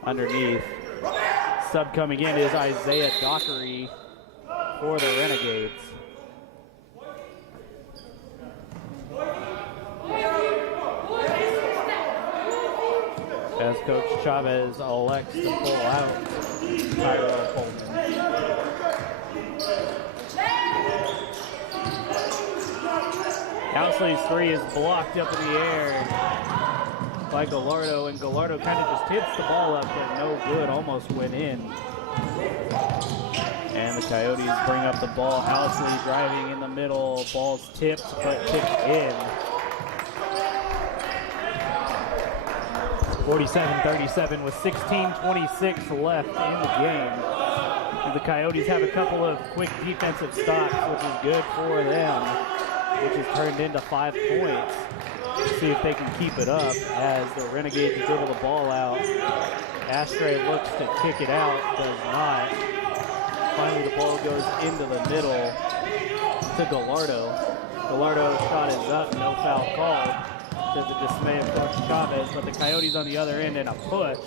Underneath. Sub coming in is Isaiah Dockery for the Renegades. As Coach Chavez elects to pull out Tyrell Coleman. Housley's three is blocked up in the air by Gallardo, and Gallardo kind of just tips the ball up, but no good, almost went in. And the Coyotes bring up the ball. Housley driving in the middle, ball's tipped, but tipped in. 47-37 with 16:26 left in the game. The Coyotes have a couple of quick defensive stops, which is good for them, which has turned into 5 points. See if they can keep it up as the Renegades dribble the ball out. Austere looks to kick it out, does not. Finally, the ball goes into the middle to Gallardo. Gallardo's shot is up, no foul called, to the dismay of Coach Chavez, but the Coyotes on the other end in a push.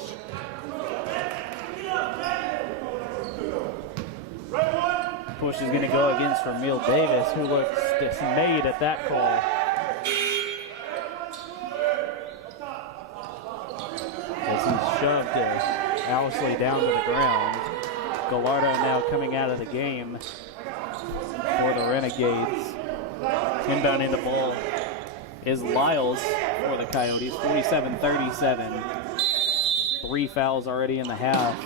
Push is going to go against Ramil Davis, who looks dismayed at that call. As he's shoved Housley down to the ground. Gallardo now coming out of the game for the Renegades. Inbounding the ball is Lyles for the Coyotes, 47-37. 3 fouls already in the half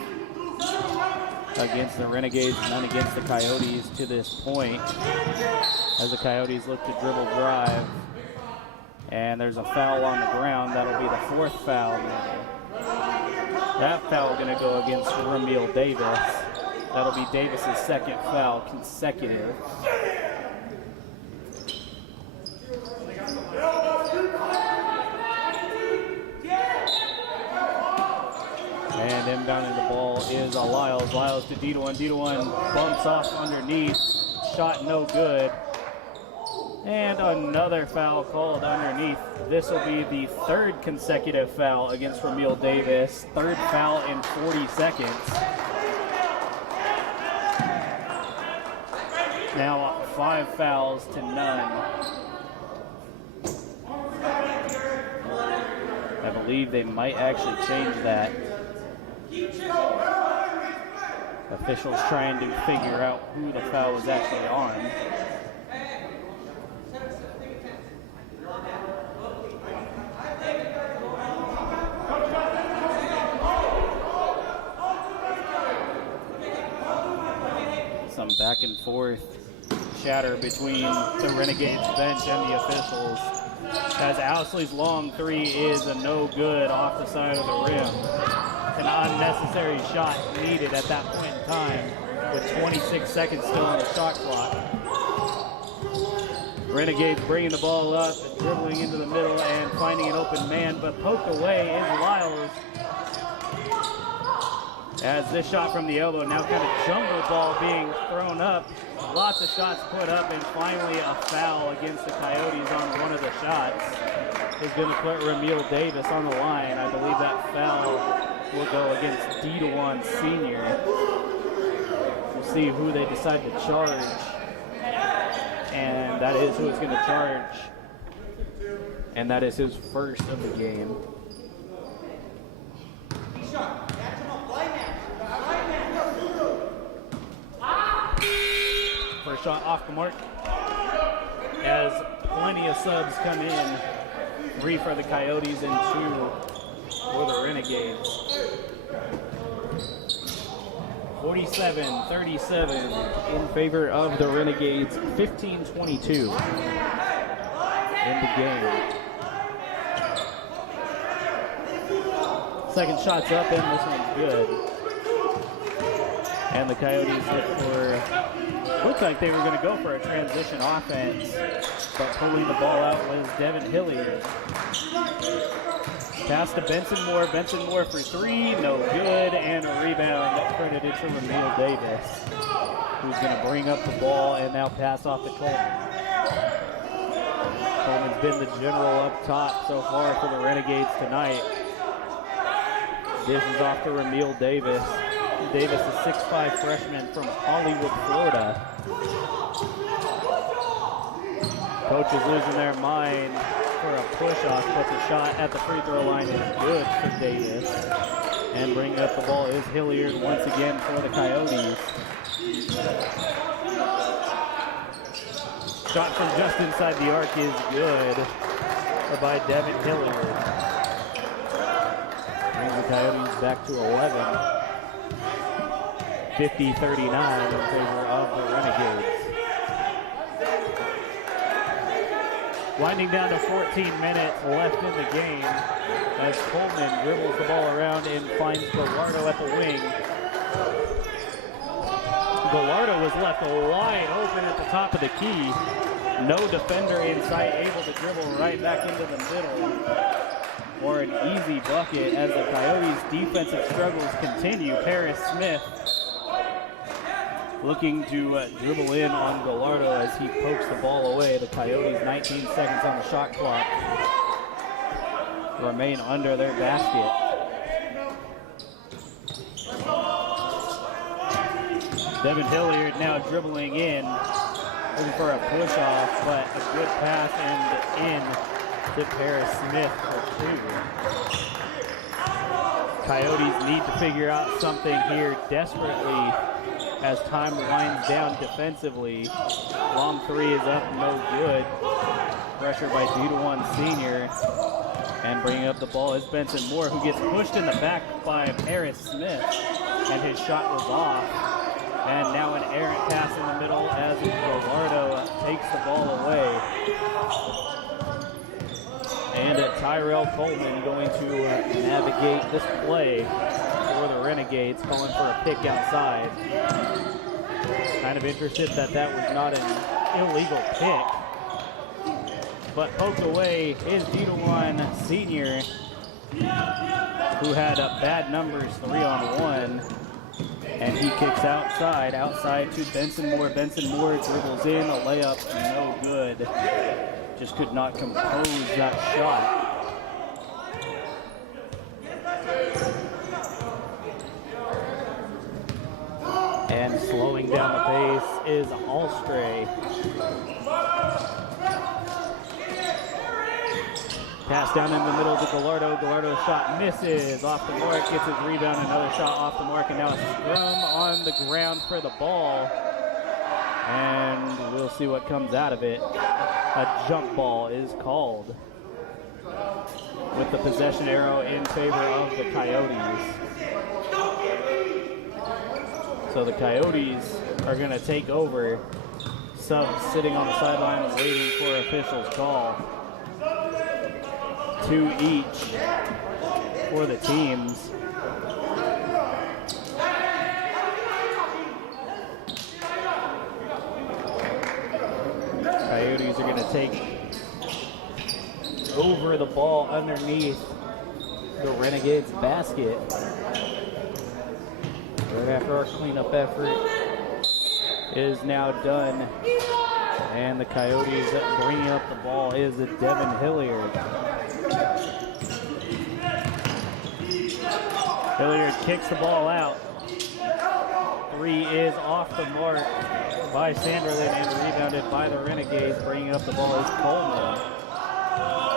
against the Renegades, none against the Coyotes to this point, as the Coyotes look to dribble drive. And there's a foul on the ground. That'll be the 4th foul now. That foul going to go against Ramil Davis. That'll be Davis's 2nd foul consecutive. And inbounding the ball is Lyles. Lyles to D1. D1 bumps off underneath. Shot no good. And another foul called underneath. This will be the 3rd consecutive foul against Ramil Davis. 3rd foul in 40 seconds. Now 5 fouls to none. I believe they might actually change that. Officials trying to figure out who the foul was actually on. Some back and forth chatter between the Renegades bench and the officials, as Housley's long three is a no good off the side of the rim. An unnecessary shot needed at that point in time with 26 seconds still on the shot clock. Renegades bringing the ball up, dribbling into the middle and finding an open man, but poked away is Lyles. As this shot from the elbow, now kind of jungle ball being thrown up. Lots of shots put up, and finally a foul against the Coyotes on one of the shots is going to put Ramil Davis on the line. I believe that foul will go against D1 Senior. We'll see who they decide to charge. And that is who is going to charge. And that is his first of the game. First shot off the mark. As plenty of subs come in. 3 for the Coyotes and 2 for the Renegades. 47-37 in favor of the Renegades. 15-22 in the game. Second shot's up, and this one's good. And the Coyotes looked like they were going to go for a transition offense, but pulling the ball out was Devin Hilliard. Pass to Benson Moore for 3, no good, and a rebound credited to Ramil Davis, who's going to bring up the ball and now pass off to Coleman. Coleman's been the general up top so far for the Renegades tonight. This is off to Ramil Davis. Davis, a 6'5" freshman from Hollywood, Florida. Coach is losing their mind for a push-off, but the shot at the free throw line is good for Davis. And bringing up the ball is Hilliard once again for the Coyotes. Shot from just inside the arc is good by Devin Hilliard. Brings the Coyotes back to 11. 50-39 in favor of the Renegades. Winding down to 14 minutes left in the game as Coleman dribbles the ball around and finds Gallardo at the wing. Gallardo was left wide open at the top of the key. No defender in sight, able to dribble right back into the middle for an easy bucket as the Coyotes' defensive struggles continue. Paris Smith looking to dribble in on Gallardo as he pokes the ball away. The Coyotes, 19 seconds on the shot clock, remain under their basket. Devin Hilliard now dribbling in, looking for a push-off, but a good pass and in to Paris Smith for 2. Coyotes need to figure out something here desperately as time winds down defensively. Long 3 is up, no good. Pressure by D1 Senior. And bringing up the ball is Benson Moore, who gets pushed in the back by Paris Smith. And his shot was off. And now an errant pass in the middle as Gallardo takes the ball away. And Tyrell Coleman going to navigate this play for the Renegades, calling for a pick outside. Kind of interested that was not an illegal pick. But poked away is D1 Senior, who had bad numbers 3-on-1. And he kicks outside to Benson Moore. Benson Moore dribbles in, a layup, no good. Just could not compose that shot. And slowing down the pace is Allstray. Pass down in the middle to Gallardo. Gallardo's shot misses off the mark, gets his rebound, another shot off the mark, and now a scrum on the ground for the ball. And we'll see what comes out of it. A jump ball is called with the possession arrow in favor of the Coyotes. So the Coyotes are going to take over. Subs sitting on the sidelines waiting for officials' call. 2 each for the teams. Coyotes are going to take over the ball underneath the Renegades basket. Right after our cleanup effort is now done. And the Coyotes bringing up the ball is Devin Hilliard. Hilliard kicks the ball out. Three is off the mark by Sanderlin and rebounded by the Renegades. Bringing up the ball is Coleman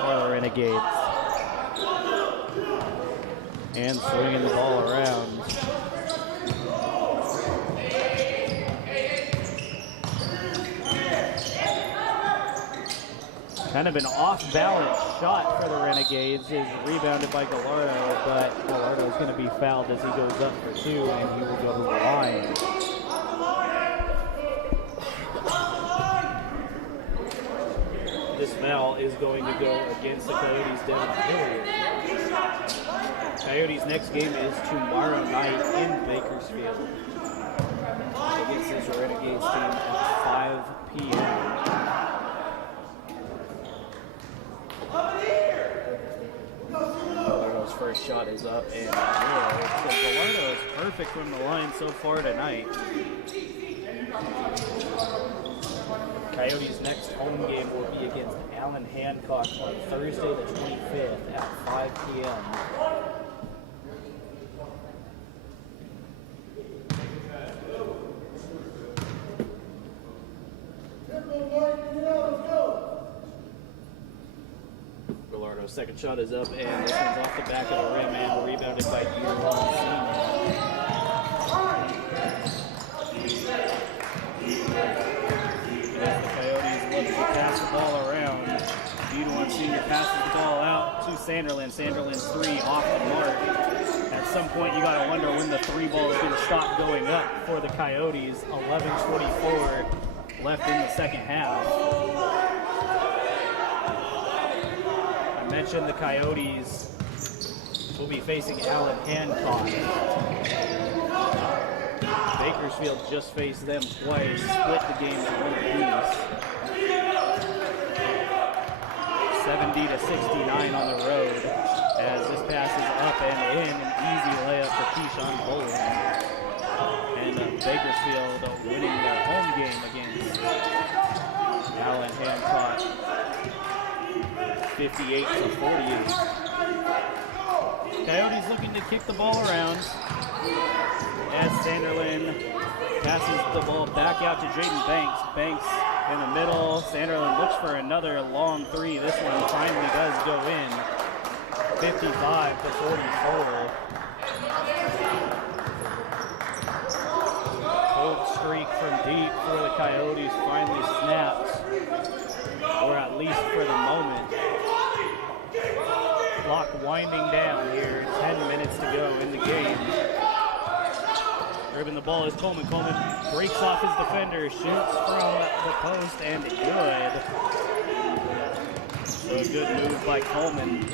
for the Renegades. And swinging the ball around. Kind of an off-balance shot for the Renegades is rebounded by Gallardo, but Gallardo is going to be fouled as he goes up for two, and he will go to the line. This foul is going to go against the Coyotes' Devin Hilliard. Coyotes' next game is tomorrow night in Bakersfield against this Renegades team at 5 p.m. Gallardo's first shot is up and good. So Gallardo is perfect from the line so far tonight. Coyotes' next home game will be against Allen Hancock on Thursday the 25th at 5 p.m. Gallardo's second shot is up, and this one's off the back of the rim and rebounded by As the Coyotes look to pass the ball around, Dewan Sr. passes the ball out to Sanderlin. Sanderlin's three off the mark. At some point, you got to wonder when the three ball is going to stop going up for the Coyotes. 11:24 left in the second half. I mentioned the Coyotes will be facing Allen Hancock. Bakersfield just faced them twice, split the games one apiece. 70-69 on the road as this pass is up and in, an easy layup for Keyshawn Boland. And Bakersfield winning their home game against Allen Hancock, 58-48. Coyotes looking to kick the ball around as Sanderlin passes the ball back out to Jaden Banks. Banks in the middle. Sanderlin looks for another long three. This one finally does go in. 55-44. Cold streak from deep for the Coyotes finally snapped, or at least for the moment. Clock winding down here. 10 minutes to go in the game. Dribbling the ball is Coleman. Coleman breaks off his defender, shoots from the post, and good. So a good move by Coleman.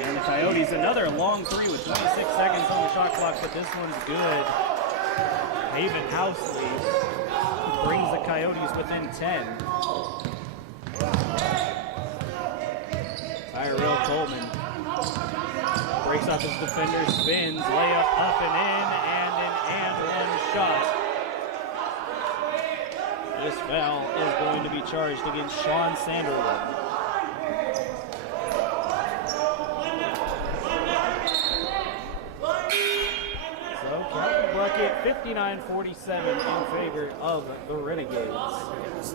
And the Coyotes, another long three with 26 seconds on the shot clock, but this one's good. Haven Housley brings the Coyotes within 10. Tyrell Coleman breaks off his defender, spins, layup up and in, and an and one shot. This foul is going to be charged against Sean Sanderlin. So count the bucket, 59-47 in favor of the Renegades.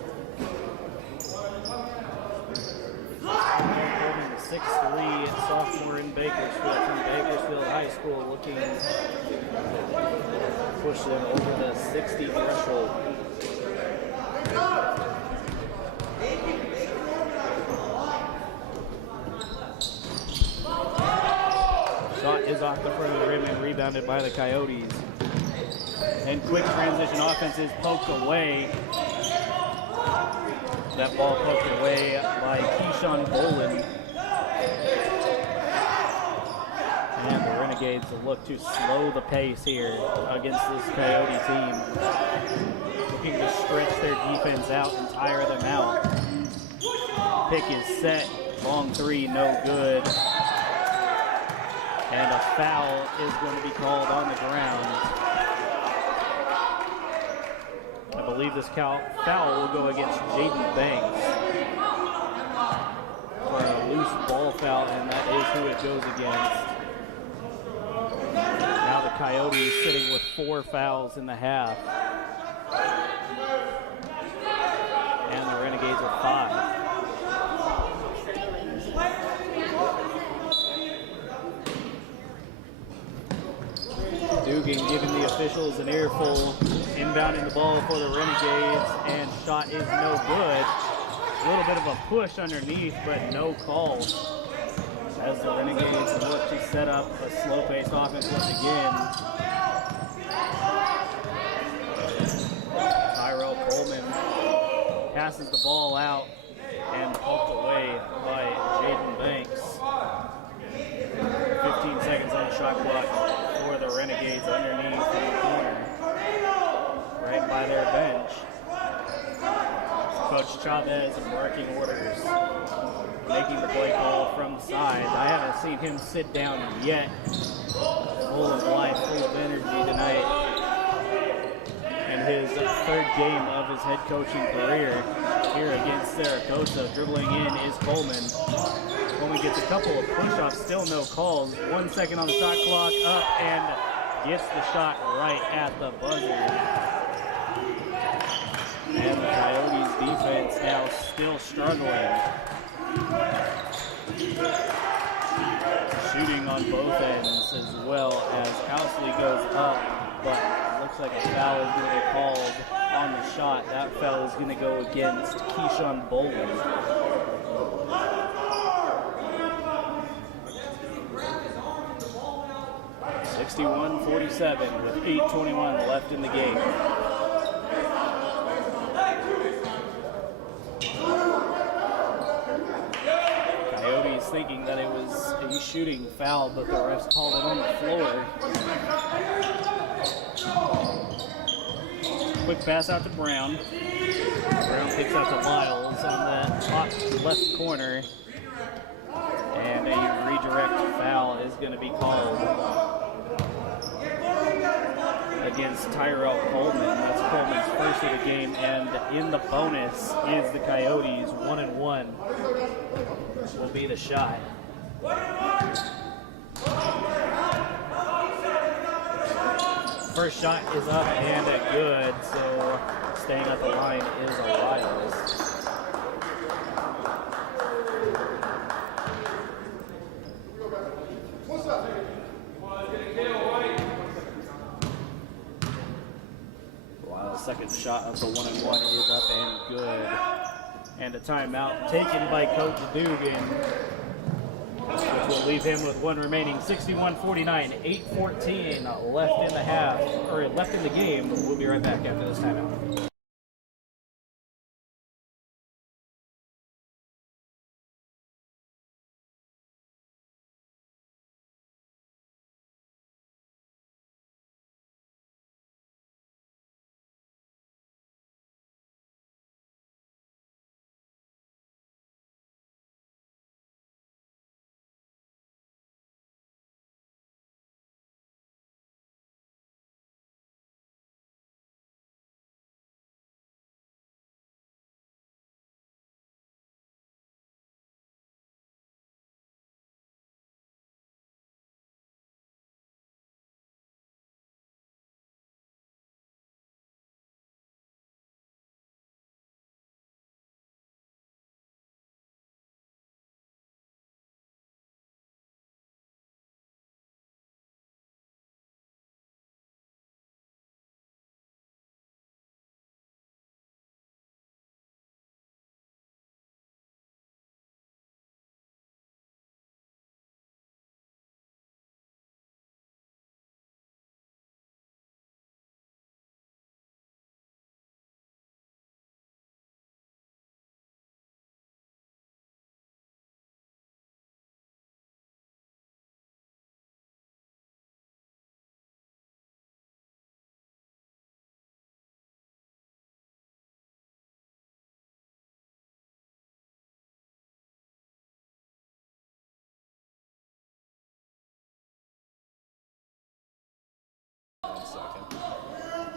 6'3", sophomore in Bakersfield from Bakersfield High School, looking to push them over the 60 threshold. Shot is off the front of the rim and rebounded by the Coyotes. And quick transition offense is poked away. That ball poked away by Keyshawn Boland. And the Renegades will look to slow the pace here against this Coyote team. Looking to stretch their defense out and tire them out. Pick is set. Long three, no good. And a foul is going to be called on the ground. believe this foul will go against Jaden Banks for a loose ball foul, and that is who it goes against. Now the Coyotes sitting with 4 fouls in the half. And the Renegades are 5. Dugan giving the officials an earful, inbounding the ball for the Renegades, and shot is no good. A little bit of a push underneath, but no call. As the Renegades look to set up a slow-paced offense once again. Tyrell Coleman passes the ball out and poked away by Jaden Banks. 15 seconds on the shot clock for the Renegades underneath in the corner, right by their bench. Coach Chavez barking orders, making the play call from the side. I haven't seen him sit down yet. Full of life, full of energy tonight. And his 3rd game of his head coaching career here against Cerro. Dribbling in is Coleman. Coleman gets a couple of push-offs, still no calls. 1 second on the shot clock, up and gets the shot right at the buzzer. And the Coyotes defense now still struggling. Shooting on both ends, as well as Housley goes up, but it looks like a foul is going to be called on the shot. That foul is going to go against Keyshawn Bowman. (61-47) with 8:21 left in the game. Coyotes thinking that it was a shooting foul, but the refs called it on the floor. Quick pass out to Brown. Brown picks out to Lyles on that top left corner. And a redirect foul is going to be called against Tyrell Coleman. That's Coleman's first of the game, and in the bonus is the Coyotes 1-1. Will be the shot. First shot is up and good, so staying at the line is Lyles. Second shot of the 1-1 is up and good. And a timeout taken by Coach Dugan, which will leave him with one remaining. 61-49, 8:14 left in the half, or left in the game. We'll be right back after this timeout.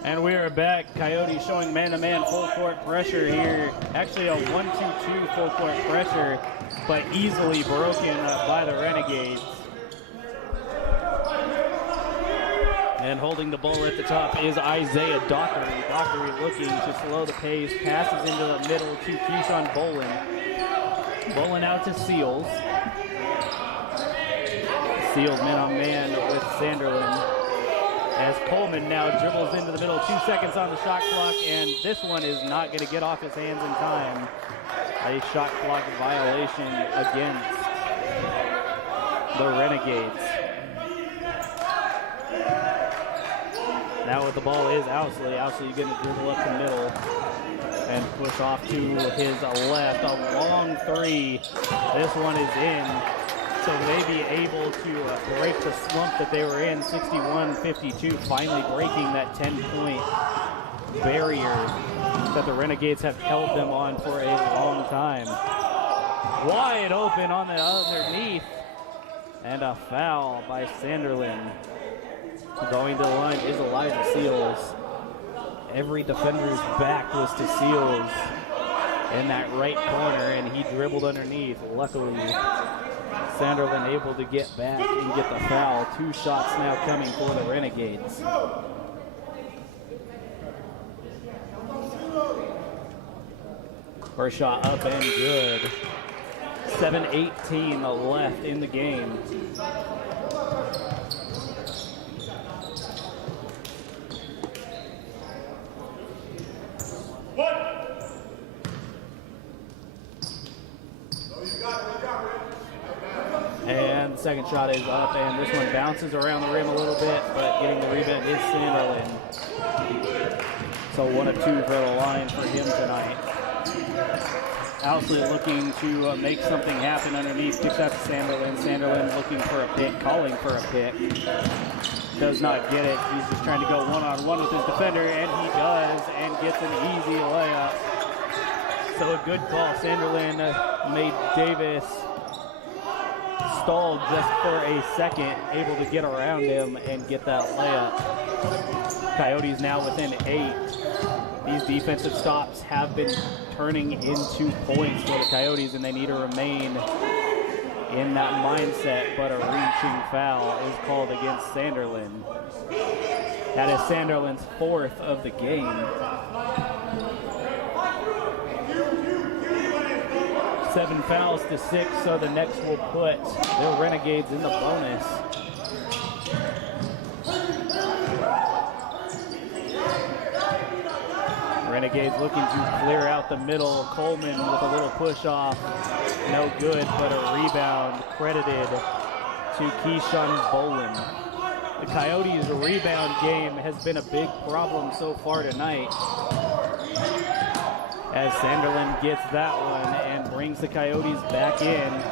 And we are back. Coyotes showing man-to-man full court pressure here. Actually a 1-2-2 full court pressure, but easily broken by the Renegades. And holding the ball at the top is Isaiah Dockery. Dockery looking to slow the pace. Passes into the middle to Keyshawn Bolin. Bolin out to Seals. Seals man-on-man with Sanderlin. As Coleman now dribbles into the middle, 2 seconds on the shot clock, and this one is not going to get off his hands in time. A shot clock violation against the Renegades. Now with the ball is Ousley. Ousley going to dribble up the middle and push off to his left. A long three. This one is in. So maybe able to break the slump that they were in, 61-52, finally breaking that 10-point barrier that the Renegades have held them on for a long time. Wide open on the underneath, and a foul by Sanderlin. Going to the line is Elijah Seals. Every defender's back was to Seals in that right corner, and he dribbled underneath. Luckily, Sanderlin able to get back and get the foul. 2 shots now coming for the Renegades. First shot up and good. 7:18 left in the game. And the second shot is up, and this one bounces around the rim a little bit, but getting the rebound is Sanderlin. So 1 of 2 for the line for him tonight. Ousley looking to make something happen underneath, kicks out to Sanderlin. Sanderlin looking for a pick, calling for a pick. Does not get it. He's just trying to go one-on-one with his defender, and he does, and gets an easy layup. So a good call. Sanderlin made Davis stalled just for a second, able to get around him and get that layup. Coyotes now within 8. These defensive stops have been turning into points for the Coyotes, and they need to remain in that mindset, but a reaching foul is called against Sanderlin. That is Sanderlin's 4th of the game. 7 fouls to 6, so the next will put the Renegades in the bonus. Renegades looking to clear out the middle. Coleman with a little push off. No good, but a rebound credited to Keyshawn Bolin. The Coyotes' rebound game has been a big problem so far tonight, as Sanderlin gets that one and brings the Coyotes back in.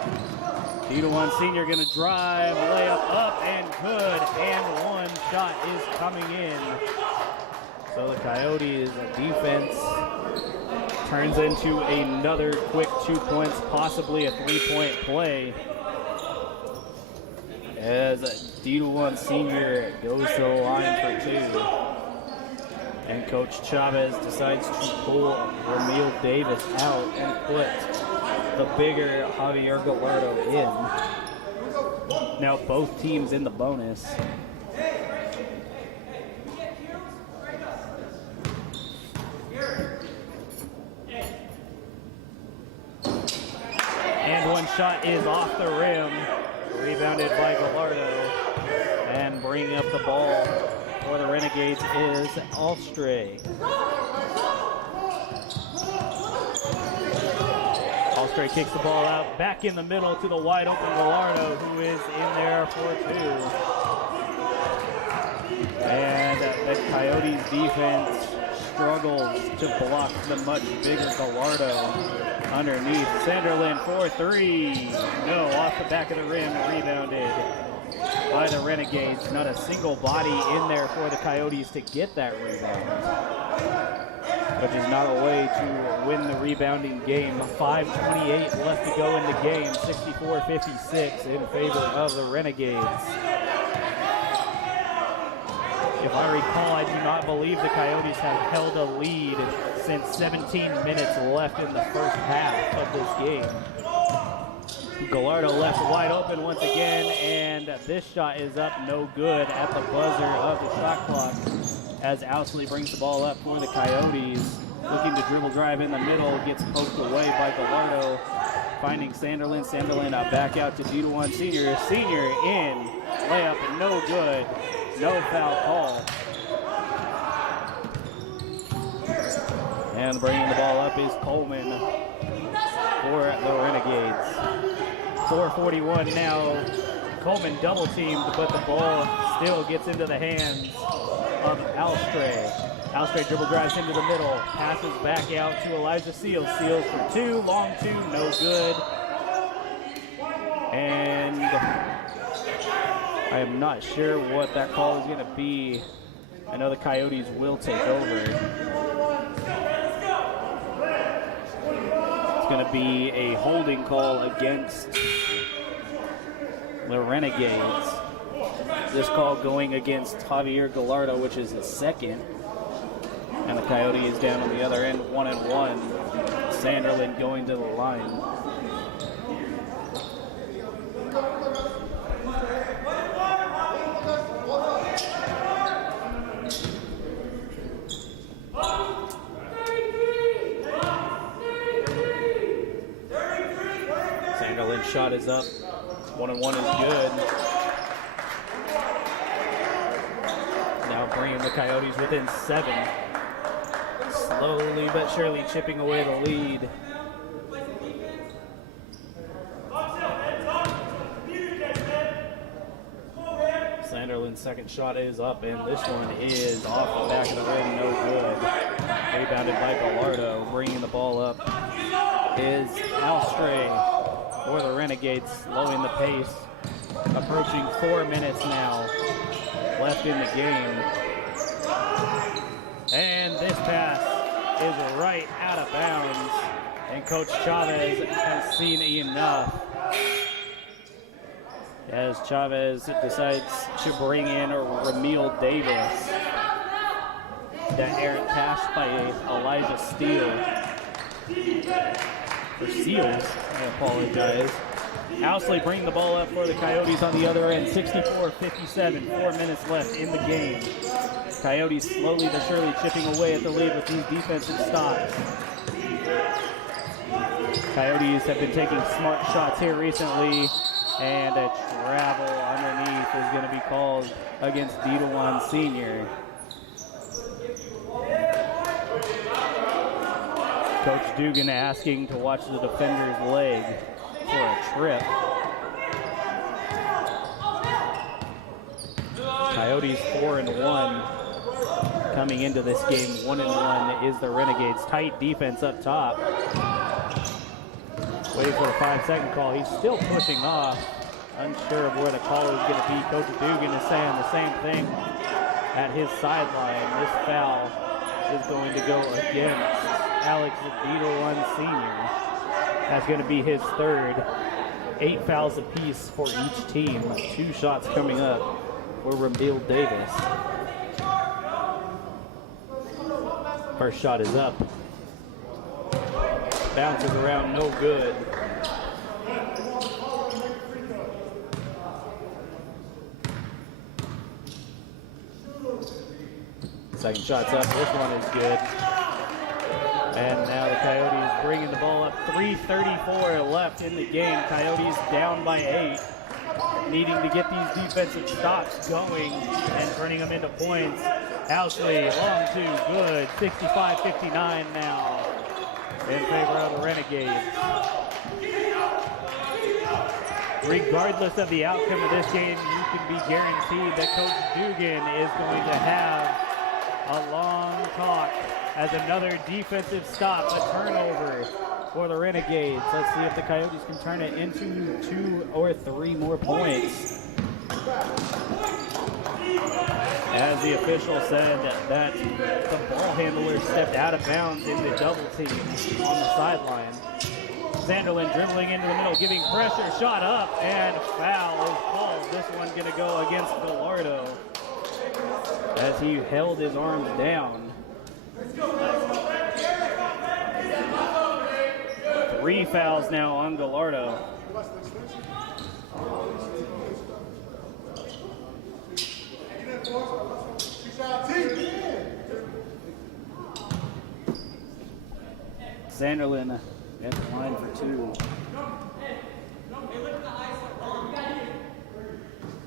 D1 senior going to drive, layup up and good, and 1 shot is coming in. So the Coyotes' defense turns into another quick 2 points, possibly a 3-point play, as D1 senior goes to the line for 2. And Coach Chavez decides to pull Ramil Davis out and put the bigger Javier Gallardo in. Now both teams in the bonus. And 1 shot is off the rim. Rebounded by Gallardo. And bringing up the ball for the Renegades is Alstray. Alstray kicks the ball out, back in the middle to the wide open Gallardo, who is in there for 2. And the Coyotes defense struggles to block the much bigger Gallardo underneath. Sanderlin for 3. No, off the back of the rim, rebounded by the Renegades. Not a single body in there for the Coyotes to get that rebound, which is not a way to win the rebounding game. 5:28 left to go in the game. 64-56 in favor of the Renegades. If I recall, I do not believe the Coyotes have held a lead since 17 minutes left in the first half of this game. Gallardo left wide open once again, and this shot is up no good at the buzzer of the shot clock as Owsley brings the ball up for the Coyotes. Looking to dribble drive in the middle, gets poked away by Gallardo, finding Sanderlin. Sanderlin back out to D1 Senior. Senior in, layup no good, no foul call. And bringing the ball up is Coleman for the Renegades. 4:41 now. Coleman double teamed, but the ball still gets into the hands of Alstray. Alstray dribble drives into the middle, passes back out to Elijah Seals. Seals for two, long two, no good. And I am not sure what that call is going to be. I know the Coyotes will take over. It's going to be a holding call against the Renegades. This call going against Javier Gallardo, which is his second. And the Coyote is down on the other end, 1-1. Sanderlin going to the line. Sanderlin's shot is up. 1-1 is good. Now bringing the Coyotes within 7. Slowly but surely chipping away the lead. Sanderlin's second shot is up, and this one is off the back of the rim, no good. Rebounded by Gallardo. Bringing the ball up is Alstray for the Renegades, slowing the pace. Approaching 4 minutes now left in the game. And this pass is right out of bounds, and Coach Chavez has seen enough as Chavez decides to bring in Ramil Davis. That errant pass by Elijah Seals, I apologize. Owsley bringing the ball up for the Coyotes on the other end, 64-57, 4 minutes left in the game. Coyotes slowly but surely chipping away at the lead with these defensive stops. Coyotes have been taking smart shots here recently, and a travel underneath is going to be called against D1 Senior. Coach Dugan asking to watch the defender's leg for a trip. Coyotes 4-1 coming into this game. 1-1 is the Renegades. Tight defense up top. Waiting for the 5-second call. He's still pushing off. Unsure of where the call is going to be. Coach Dugan is saying the same thing at his sideline. This foul is going to go against Alex D1 Senior. That's going to be his third. 8 fouls apiece for each team. 2 shots coming up for Ramil Davis. First shot is up. Bounces around, no good. Second shot's up. This one is good. And now the Coyotes bringing the ball up. 3:34 left in the game. Coyotes down by 8. Needing to get these defensive stops going and turning them into points. Owsley, long two, good. 65-59 now in favor of the Renegades. Regardless of the outcome of this game, you can be guaranteed that Coach Dugan is going to have a long talk as another defensive stop, a turnover for the Renegades. Let's see if the Coyotes can turn it into 2 or 3 more points. As the official said that the ball handler stepped out of bounds in the double team on the sideline. Sanderlin dribbling into the middle, giving pressure, shot up, and foul is called. This one gonna go against Gallardo. as he held his arms down. 3 fouls now on Gallardo. Sanderlin at the line for 2.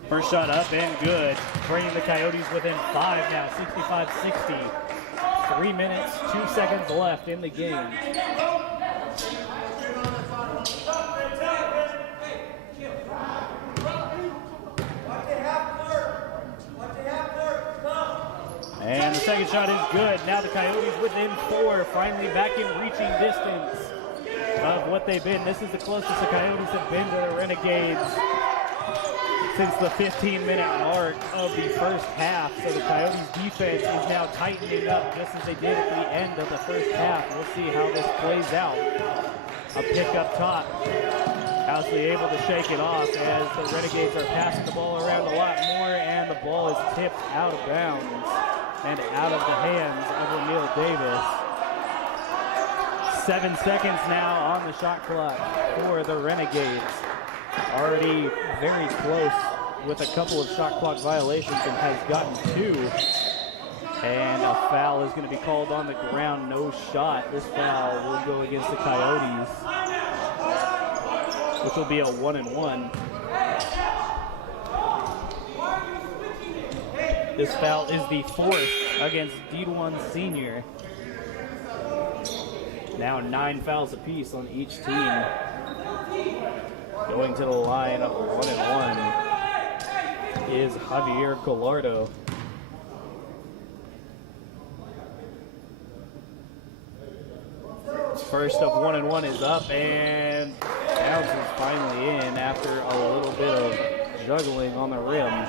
First shot up and good, bringing the Coyotes within 5 now, 65-60. 3 minutes, 2 seconds left in the game. And the second shot is good. Now the Coyotes within 4, finally back in reaching distance of what they've been. This is the closest the Coyotes have been to the Renegades since the 15-minute mark of the first half. So the Coyotes defense is now tightening up just as they did at the end of the first half. We'll see how this plays out. A pick up top. Housley able to shake it off as the Renegades are passing the ball around a lot more, and the ball is tipped out of bounds and out of the hands of Emil Davis. 7 seconds now on the shot clock for the Renegades. Already very close with a couple of shot clock violations and has gotten 2. And a foul is going to be called on the ground. No shot. This foul will go against the Coyotes, which will be a 1-and-1. This foul is the 4th against D1 Senior. Now 9 fouls apiece on each team. Going to the line of 1-and-1 is Javier Gallardo. First of 1-and-1 is up, and bounces finally in after a little bit of juggling on the rim.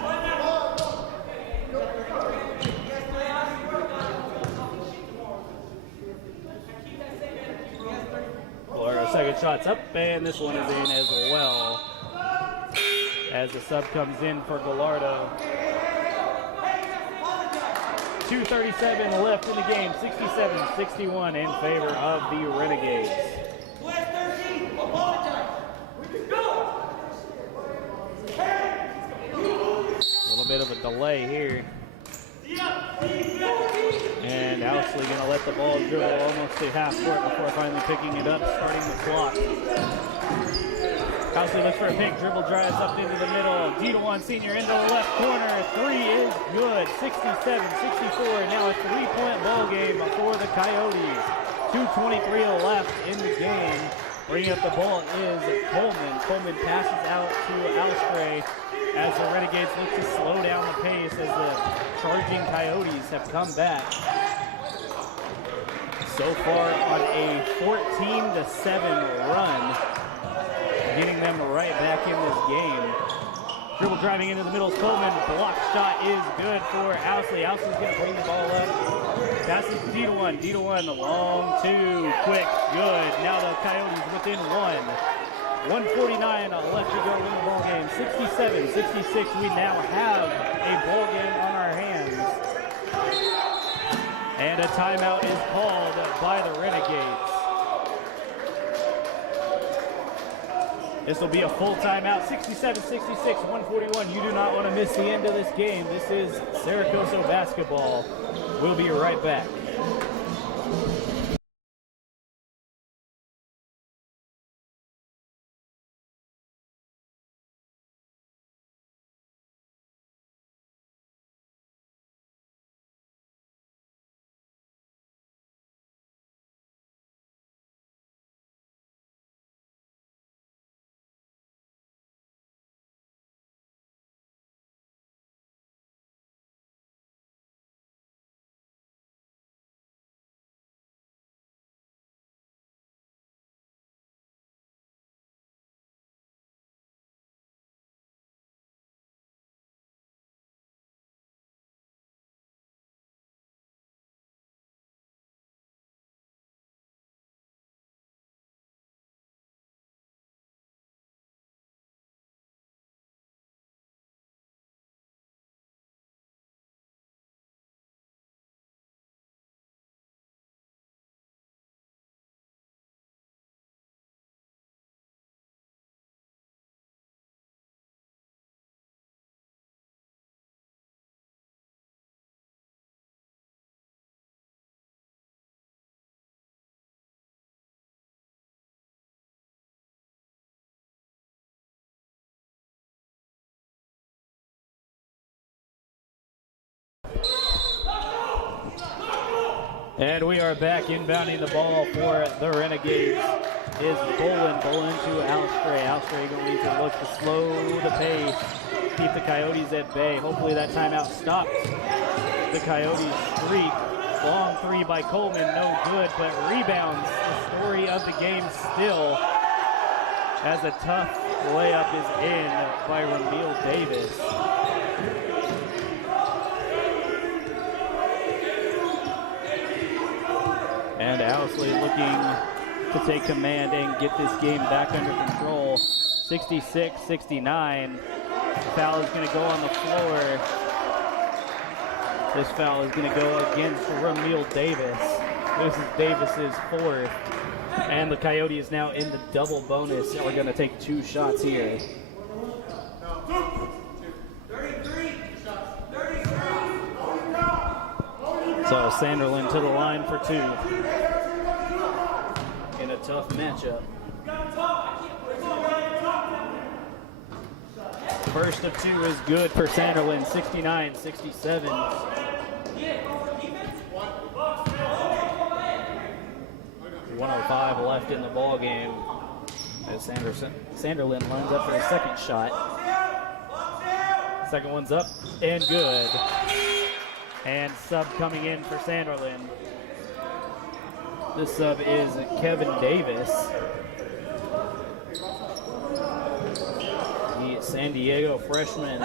Second shot's up, and this one is in as well as the sub comes in for Gallardo. 2:37 left in the game, 67-61 in favor of the Renegades. A little bit of a delay here. And Housley going to let the ball dribble almost to half court before finally picking it up, starting the clock. Housley looks for a pick, dribble drives up into the middle. D1 Senior into the left corner. 3 is good. 67-64. Now a 3-point ball game for the Coyotes. 2:23 left in the game. Bringing up the ball is Coleman. Coleman passes out to Alstray as the Renegades look to slow down the pace as the charging Coyotes have come back. So far on a 14-7 run, getting them right back in this game. Dribble driving into the middle is Coleman. Block shot is good for Ousley. Ousley's going to bring the ball up. Passes to D1. D1, the long 2. Quick, good. Now the Coyotes within 1. 1:49 left to go in the ball game. 67-66. We now have a ball game on our hands. And a timeout is called by the Renegades. This will be a full timeout. 67-66, 1:41. You do not want to miss the end of this game. This is Cerro Coso basketball. We'll be right back. And we are back. Inbounding the ball for the Renegades is Bolin. Bolin to Alstray. Alstray going to look to slow the pace, keep the Coyotes at bay. Hopefully that timeout stops the Coyotes streak. Long three by Coleman, no good, but rebounds. The story of the game still, as a tough layup is in by Ramil Davis. And Owsley looking to take command and get this game back under control. 66-69. The foul is going to go on the floor. This foul is going to go against Ramil Davis. This is Davis's fourth. And the Coyotes now in the double bonus. We're going to take 2 shots here. So Sanderlin to the line for 2 in a tough matchup. First of 2 is good for Sanderlin, 69-67. 1:05 left in the ball game as Sanderlin lines up for a second shot. Second one's up and good. And sub coming in for Sanderlin. This sub is Kevin Davis. The San Diego freshman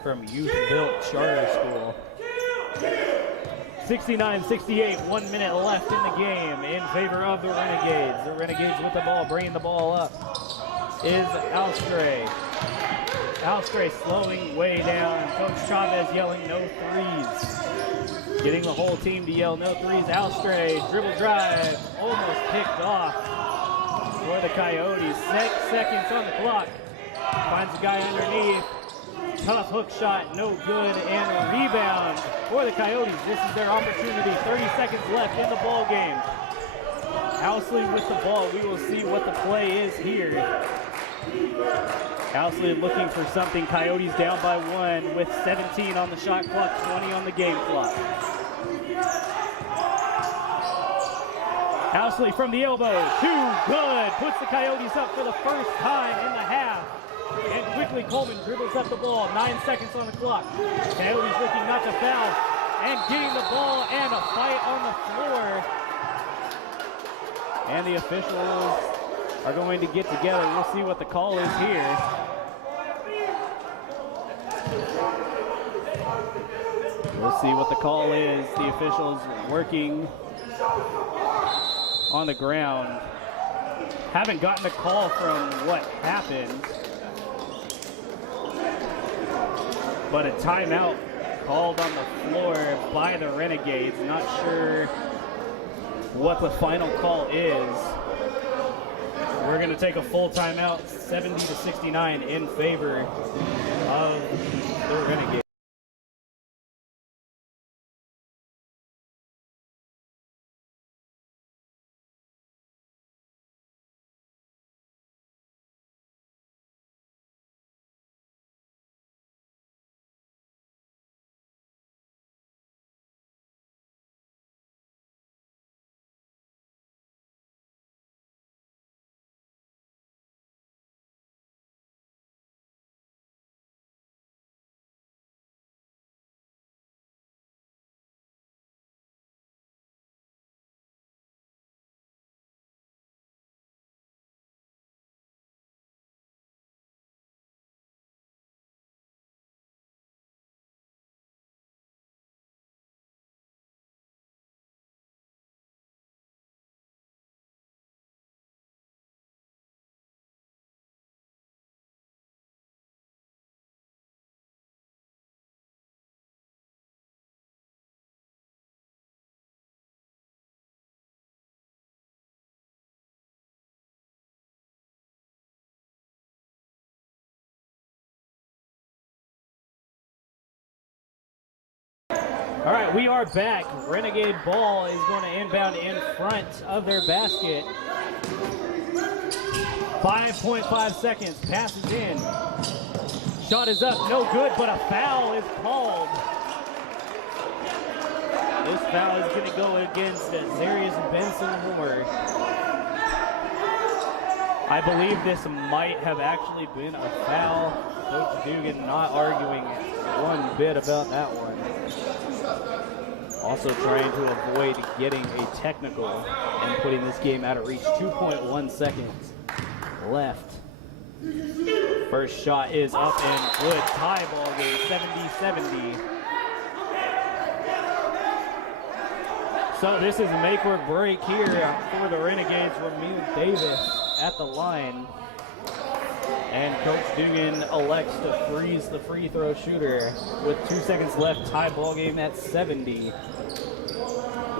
from Youth Built Charter School. 69-68, 1 minute left in the game in favor of the Renegades. The Renegades with the ball, bringing the ball up is Alstray. Alstray slowing way down. Coach Chavez yelling no threes. Getting the whole team to yell no threes. Alstray, dribble drive, almost picked off for the Coyotes. 6 seconds on the clock. Finds a guy underneath. Tough hook shot, no good, and a rebound for the Coyotes. This is their opportunity. 30 seconds left in the ball game. Owsley with the ball. We will see what the play is here. Owsley looking for something. Coyotes down by 1 with 17 on the shot clock, 20 on the game clock. Owsley from the elbow, too good. Puts the Coyotes up for the first time in the half. And quickly Coleman dribbles up the ball. 9 seconds on the clock. Coyotes looking not to foul. And getting the ball and a fight on the floor. And the officials are going to get together. We'll see what the call is here. We'll see what the call is. The officials working on the ground. Haven't gotten a call from what happened. But a timeout called on the floor by the Renegades. Not sure what the final call is. We're going to take a full timeout, 70-69 in favor of the Renegades. All right, we are back. Renegade ball is going to inbound in front of their basket. 5.5 seconds, passes in. Shot is up, no good, but a foul is called. This foul is going to go against Zarius Benson-Moore. I believe this might have actually been a foul. Coach Dugan not arguing one bit about that one. Also trying to avoid getting a technical and putting this game out of reach. 2.1 seconds left. First shot is up and good. Tie ball game, 70-70. So this is a make or break here for the Renegades. Ramil Davis at the line. And Coach Dugan elects to freeze the free throw shooter with 2 seconds left. Tie ball game at 70.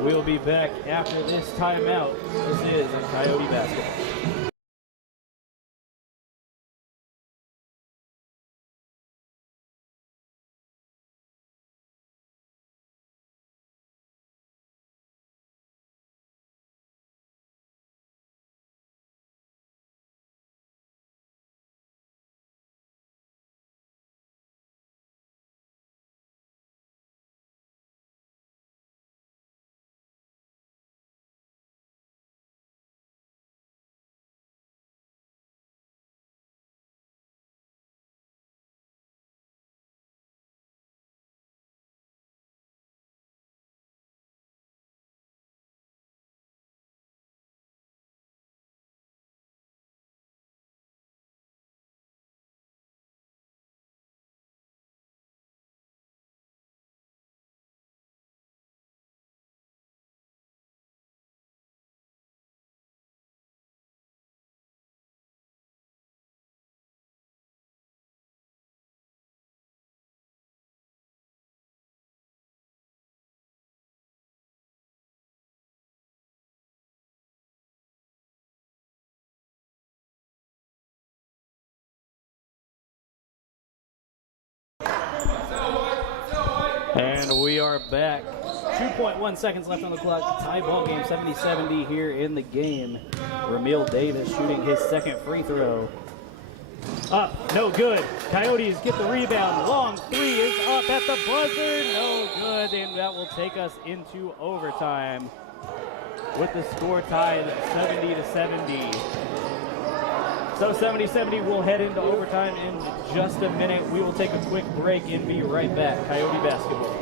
We'll be back after this timeout. This is Coyote basketball. And we are back. 2.1 seconds left on the clock. Tie ball game, 70-70 here in the game. Ramil Davis shooting his second free throw. Up, no good. Coyotes get the rebound. Long three is up at the buzzer. No good, and that will take us into overtime with the score tied 70-70. So 70-70, we'll head into overtime in just a minute. We will take a quick break and be right back. Coyote basketball.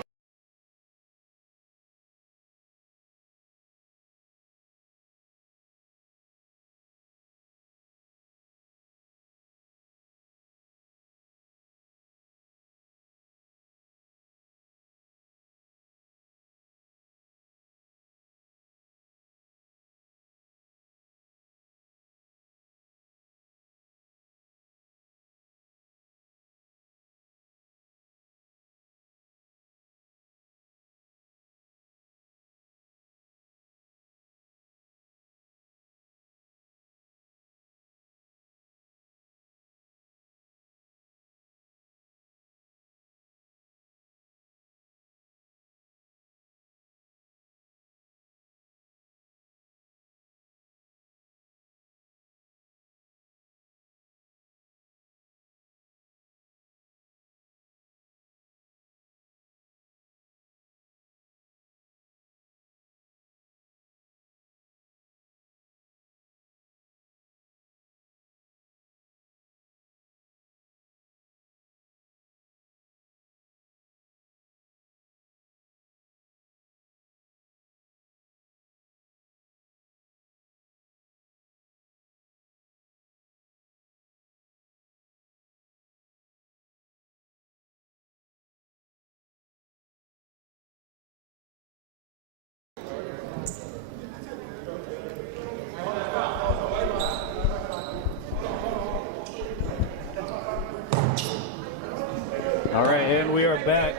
All right, and we are back.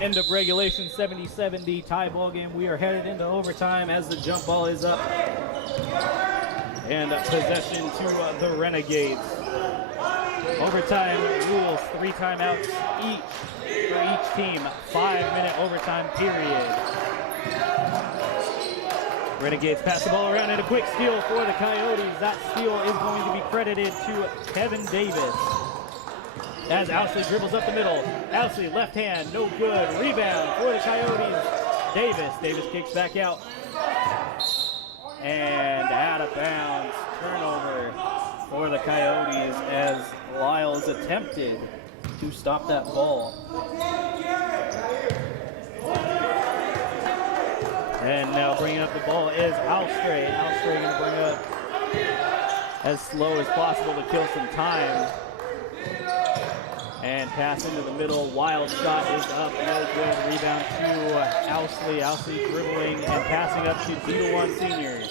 End of regulation, 70-70 tie ball game. We are headed into overtime as the jump ball is up. And possession to the Renegades. Overtime rules, 3 timeouts each for each team. 5-minute overtime period. Renegades pass the ball around and a quick steal for the Coyotes. That steal is going to be credited to Kevin Davis. As Ousley dribbles up the middle. Ousley, left hand, no good. Rebound for the Coyotes. Davis. Davis kicks back out. And out of bounds. Turnover for the Coyotes as Lyles attempted to stop that ball. And now bringing up the ball is Alstray. Alstray going to bring up as slow as possible to kill some time. And pass into the middle. Wild shot is up. No good. Rebound to Owsley. Owsley dribbling and passing up to D1 Senior.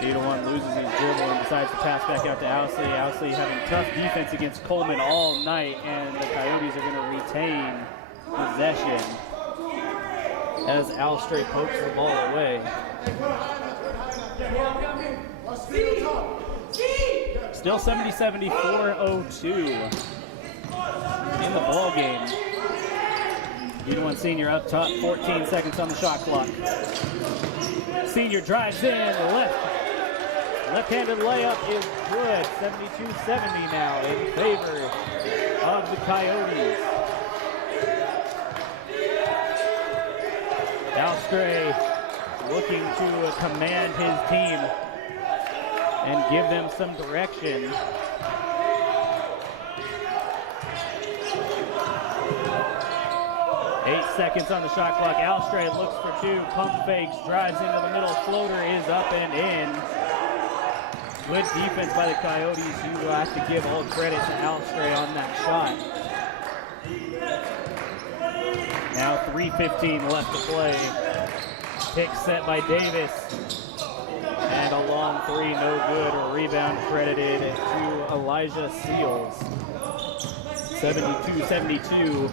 D1 loses his dribble and decides to pass back out to Owsley. Owsley having tough defense against Coleman all night, and the Coyotes are going to retain possession as Alstray pokes the ball away. Still 70-74-02 in the ball game. D1 Senior up top, 14 seconds on the shot clock. Senior drives in, left-handed layup is good. 72-70 now in favor of the Coyotes. Alstray looking to command his team and give them some direction. Eight seconds on the shot clock. Alstray looks for two, pump fakes, drives into the middle, floater is up and in. Good defense by the Coyotes. You will have to give all credit to Alstray on that shot. Now 3:15 left to play. Pick set by Davis. And a long three, no good. A rebound credited to Elijah Seals. 72-72,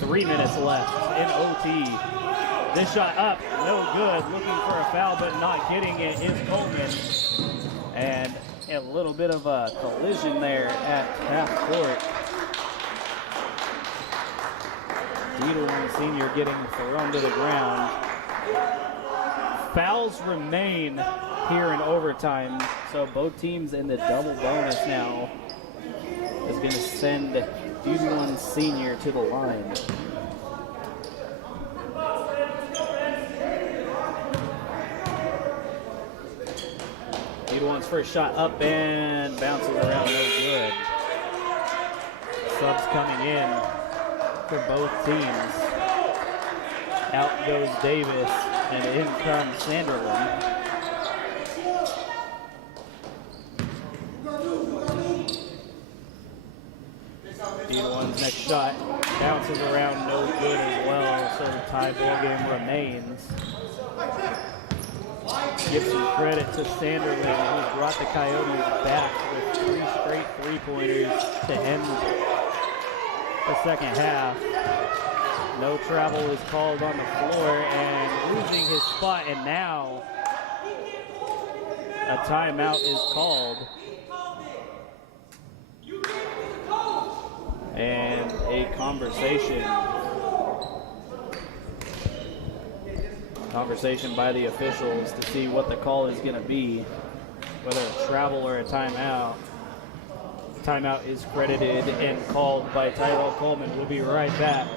3 minutes left in OT. This shot up, no good. Looking for a foul, but not getting it is Coleman. And a little bit of a collision there at half court. D1 Senior getting thrown to the ground. Fouls remain here in overtime, so both teams in the double bonus now is going to send D1 Senior to the line. D1's first shot up and bounces around, no good. Subs coming in for both teams. Out goes Davis and in comes Sanderlin. D1's next shot bounces around, no good as well, so the tie ball game remains. Give some credit to Sanderlin, who brought the Coyotes back with 3 straight three-pointers to end the second half. No travel is called on the floor and losing his spot, and now a timeout is called. And a conversation by the officials to see what the call is going to be, whether a travel or a timeout. Timeout is credited and called by Tyrell Coleman. We'll be right back.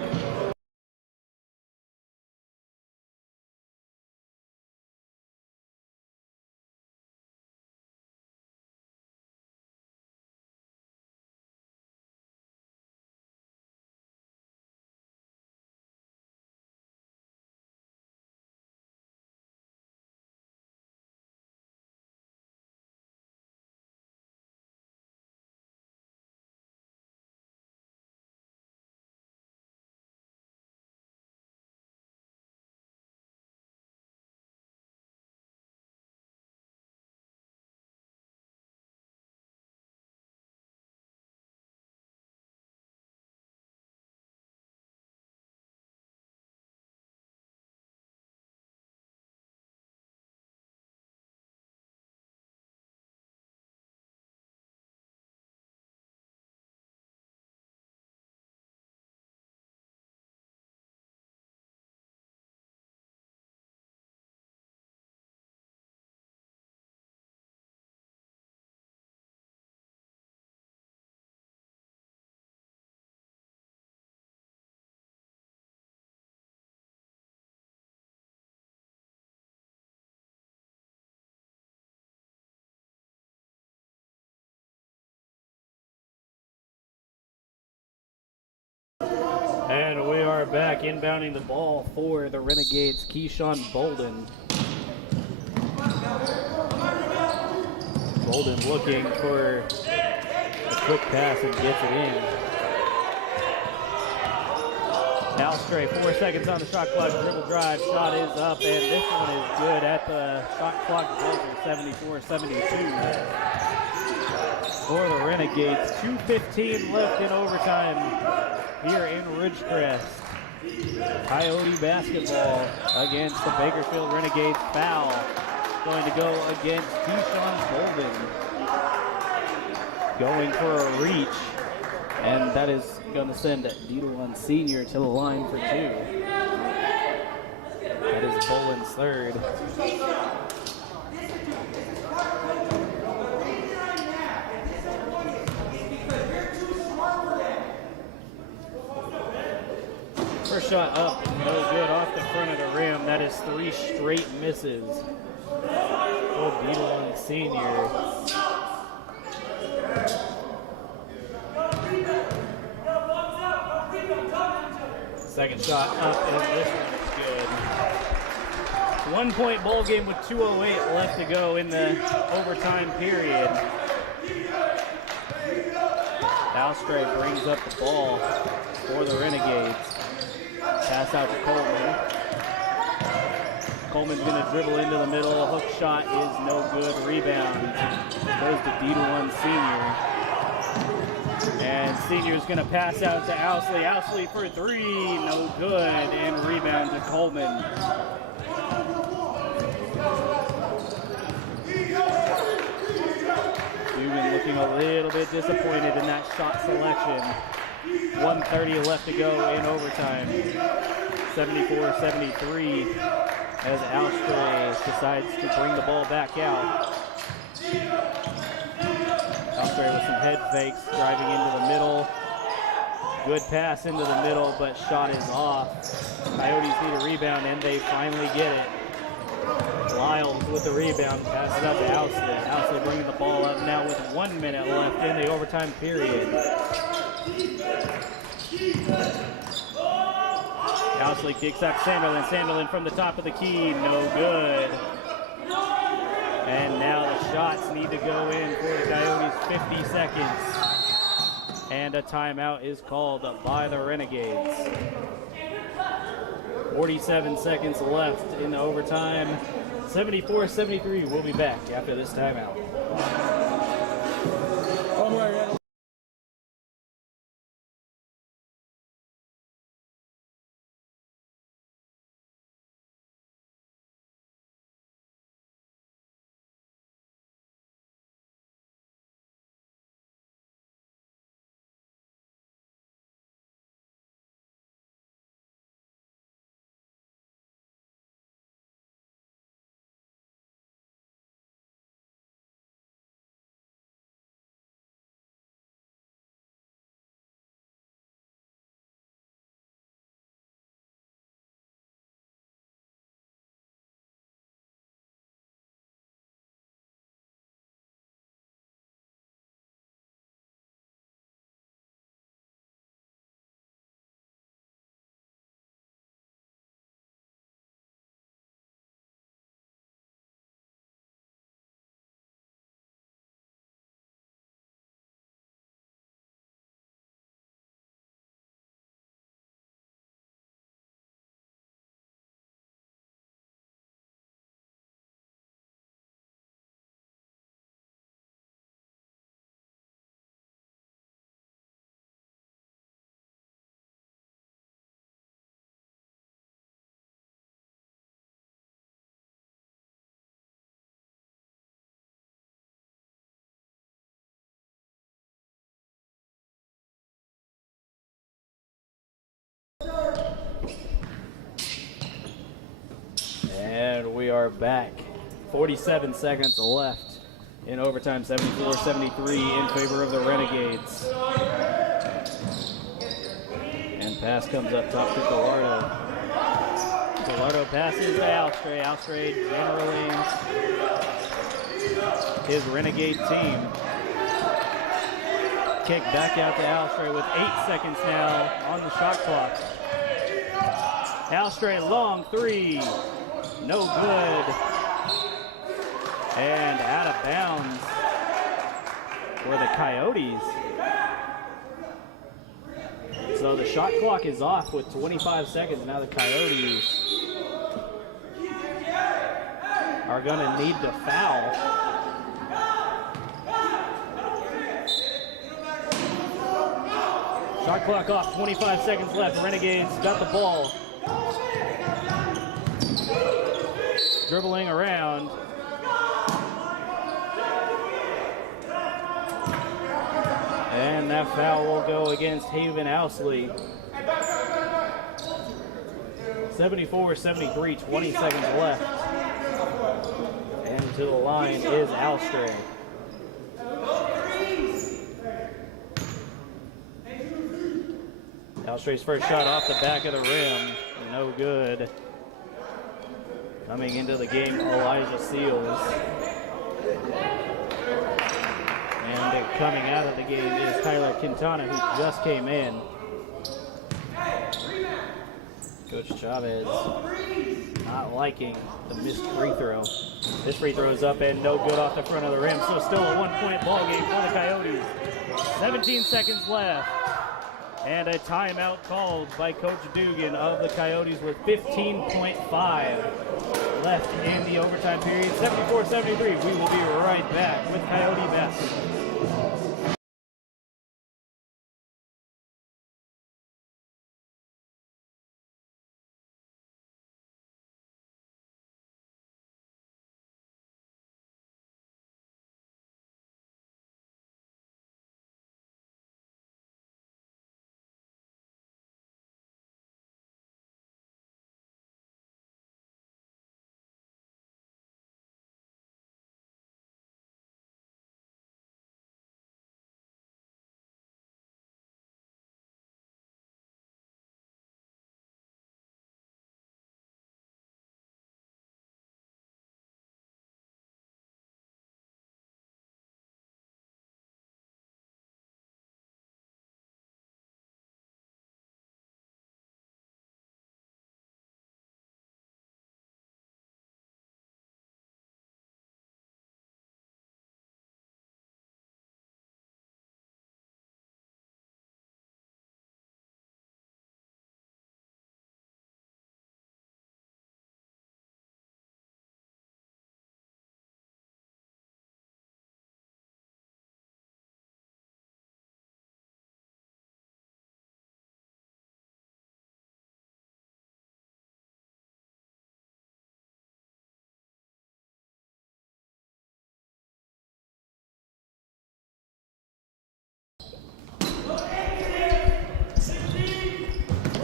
are back. Inbounding the ball for the Renegades, Keyshawn Bolden. Bolden looking for a quick pass and gets it in. Now Stray, 4 seconds on the shot clock, dribble drive, shot is up, and this one is good at the shot clock buzzer, 74-72. For the Renegades, 2:15 left in overtime here in Ridgecrest. Coyote basketball against the Bakersfield Renegades. Foul going to go against Keyshawn Bolden. Going for a reach, and that is going to send D1 Senior to the line for two. That is Bolden's third. First shot up, no good off the front of the rim. That is 3 straight misses for D1 Senior. Second shot up, and this one is good. 1 point bowl game with 2:08 left to go in the overtime period. Alstray brings up the ball for the Renegades. Pass out to Coleman. Coleman's going to dribble into the middle. A hook shot is no good. Rebound goes to D1 Senior. And Senior's going to pass out to Ousley. Ousley for 3, no good. And rebound to Coleman. Dugan looking a little bit disappointed in that shot selection. 1:30 left to go in overtime. 74-73 as Alstray decides to bring the ball back out. Alstray with some head fakes, driving into the middle. Good pass into the middle, but shot is off. Coyotes need a rebound, and they finally get it. Lyles with the rebound, passes out to Ousley. Ousley bringing the ball up now with 1 minute left in the overtime period. Ousley kicks out Sanderlin. Sanderlin from the top of the key, no good. And now the shots need to go in for the Coyotes, 50 seconds. And a timeout is called by the Renegades. 47 seconds left in the overtime. 74-73. We'll be back after this timeout. And we are back. 47 seconds left in overtime, 74-73 in favor of the Renegades. And pass comes up top to Gallardo. Gallardo passes to Alstray. Alstray generally his Renegade team. Kick back out to Alstray with 8 seconds now on the shot clock. Alstray, long three. No good. And out of bounds for the Coyotes. So the shot clock is off with 25 seconds. Now the Coyotes are going to need to foul. Shot clock off, 25 seconds left. Renegades got the ball. Dribbling around. And that foul will go against Haven Owsley. 74-73, 20 seconds left. And to the line is Alstray. Alstray's first shot off the back of the rim. No good. Coming into the game, Elijah Seals. And coming out of the game is Tyler Quintana, who just came in. Coach Chavez not liking the missed free throw. This free throw is up and no good off the front of the rim, so still a one-point ball game for the Coyotes. 17 seconds left. And a timeout called by Coach Dugan of the Coyotes with 15.5 left in the overtime period. 74-73. We will be right back with Coyote basketball.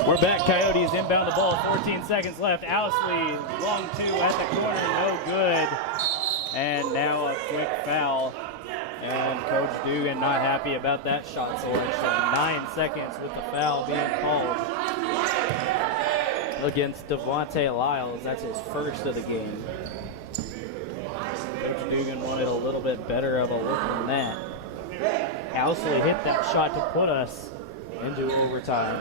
We're back. Coyotes inbound the ball. 14 seconds left. Owsley, long two at the corner, no good. And now a quick foul. And Coach Dugan not happy about that shot selection. 9 seconds with the foul being called against Devontae Lyles. That's his first of the game. Coach Dugan wanted a little bit better of a look than that. Owsley hit that shot to put us into overtime.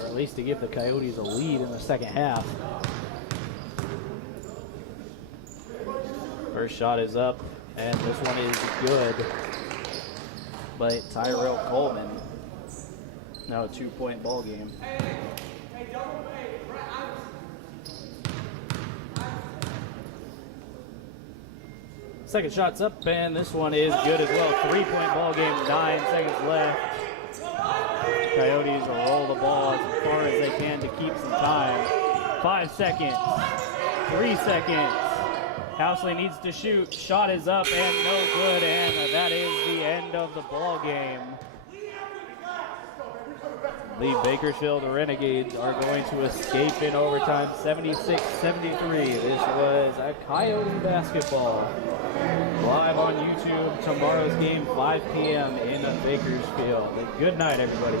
Or at least to give the Coyotes a lead in the second half. First shot is up, and this one is good by Tyrell Coleman. Now a 2-point ball game. Second shot's up, and this one is good as well. 3-point ball game, 9 seconds left. Coyotes roll the ball as far as they can to keep some time. 5 seconds, 3 seconds. Owsley needs to shoot. Shot is up and no good, and that is the end of the ball game. The Bakersfield Renegades are going to escape in overtime, 76-73. This was a Coyote basketball. Live on YouTube, tomorrow's game, 5 p.m. in Bakersfield. Good night, everybody.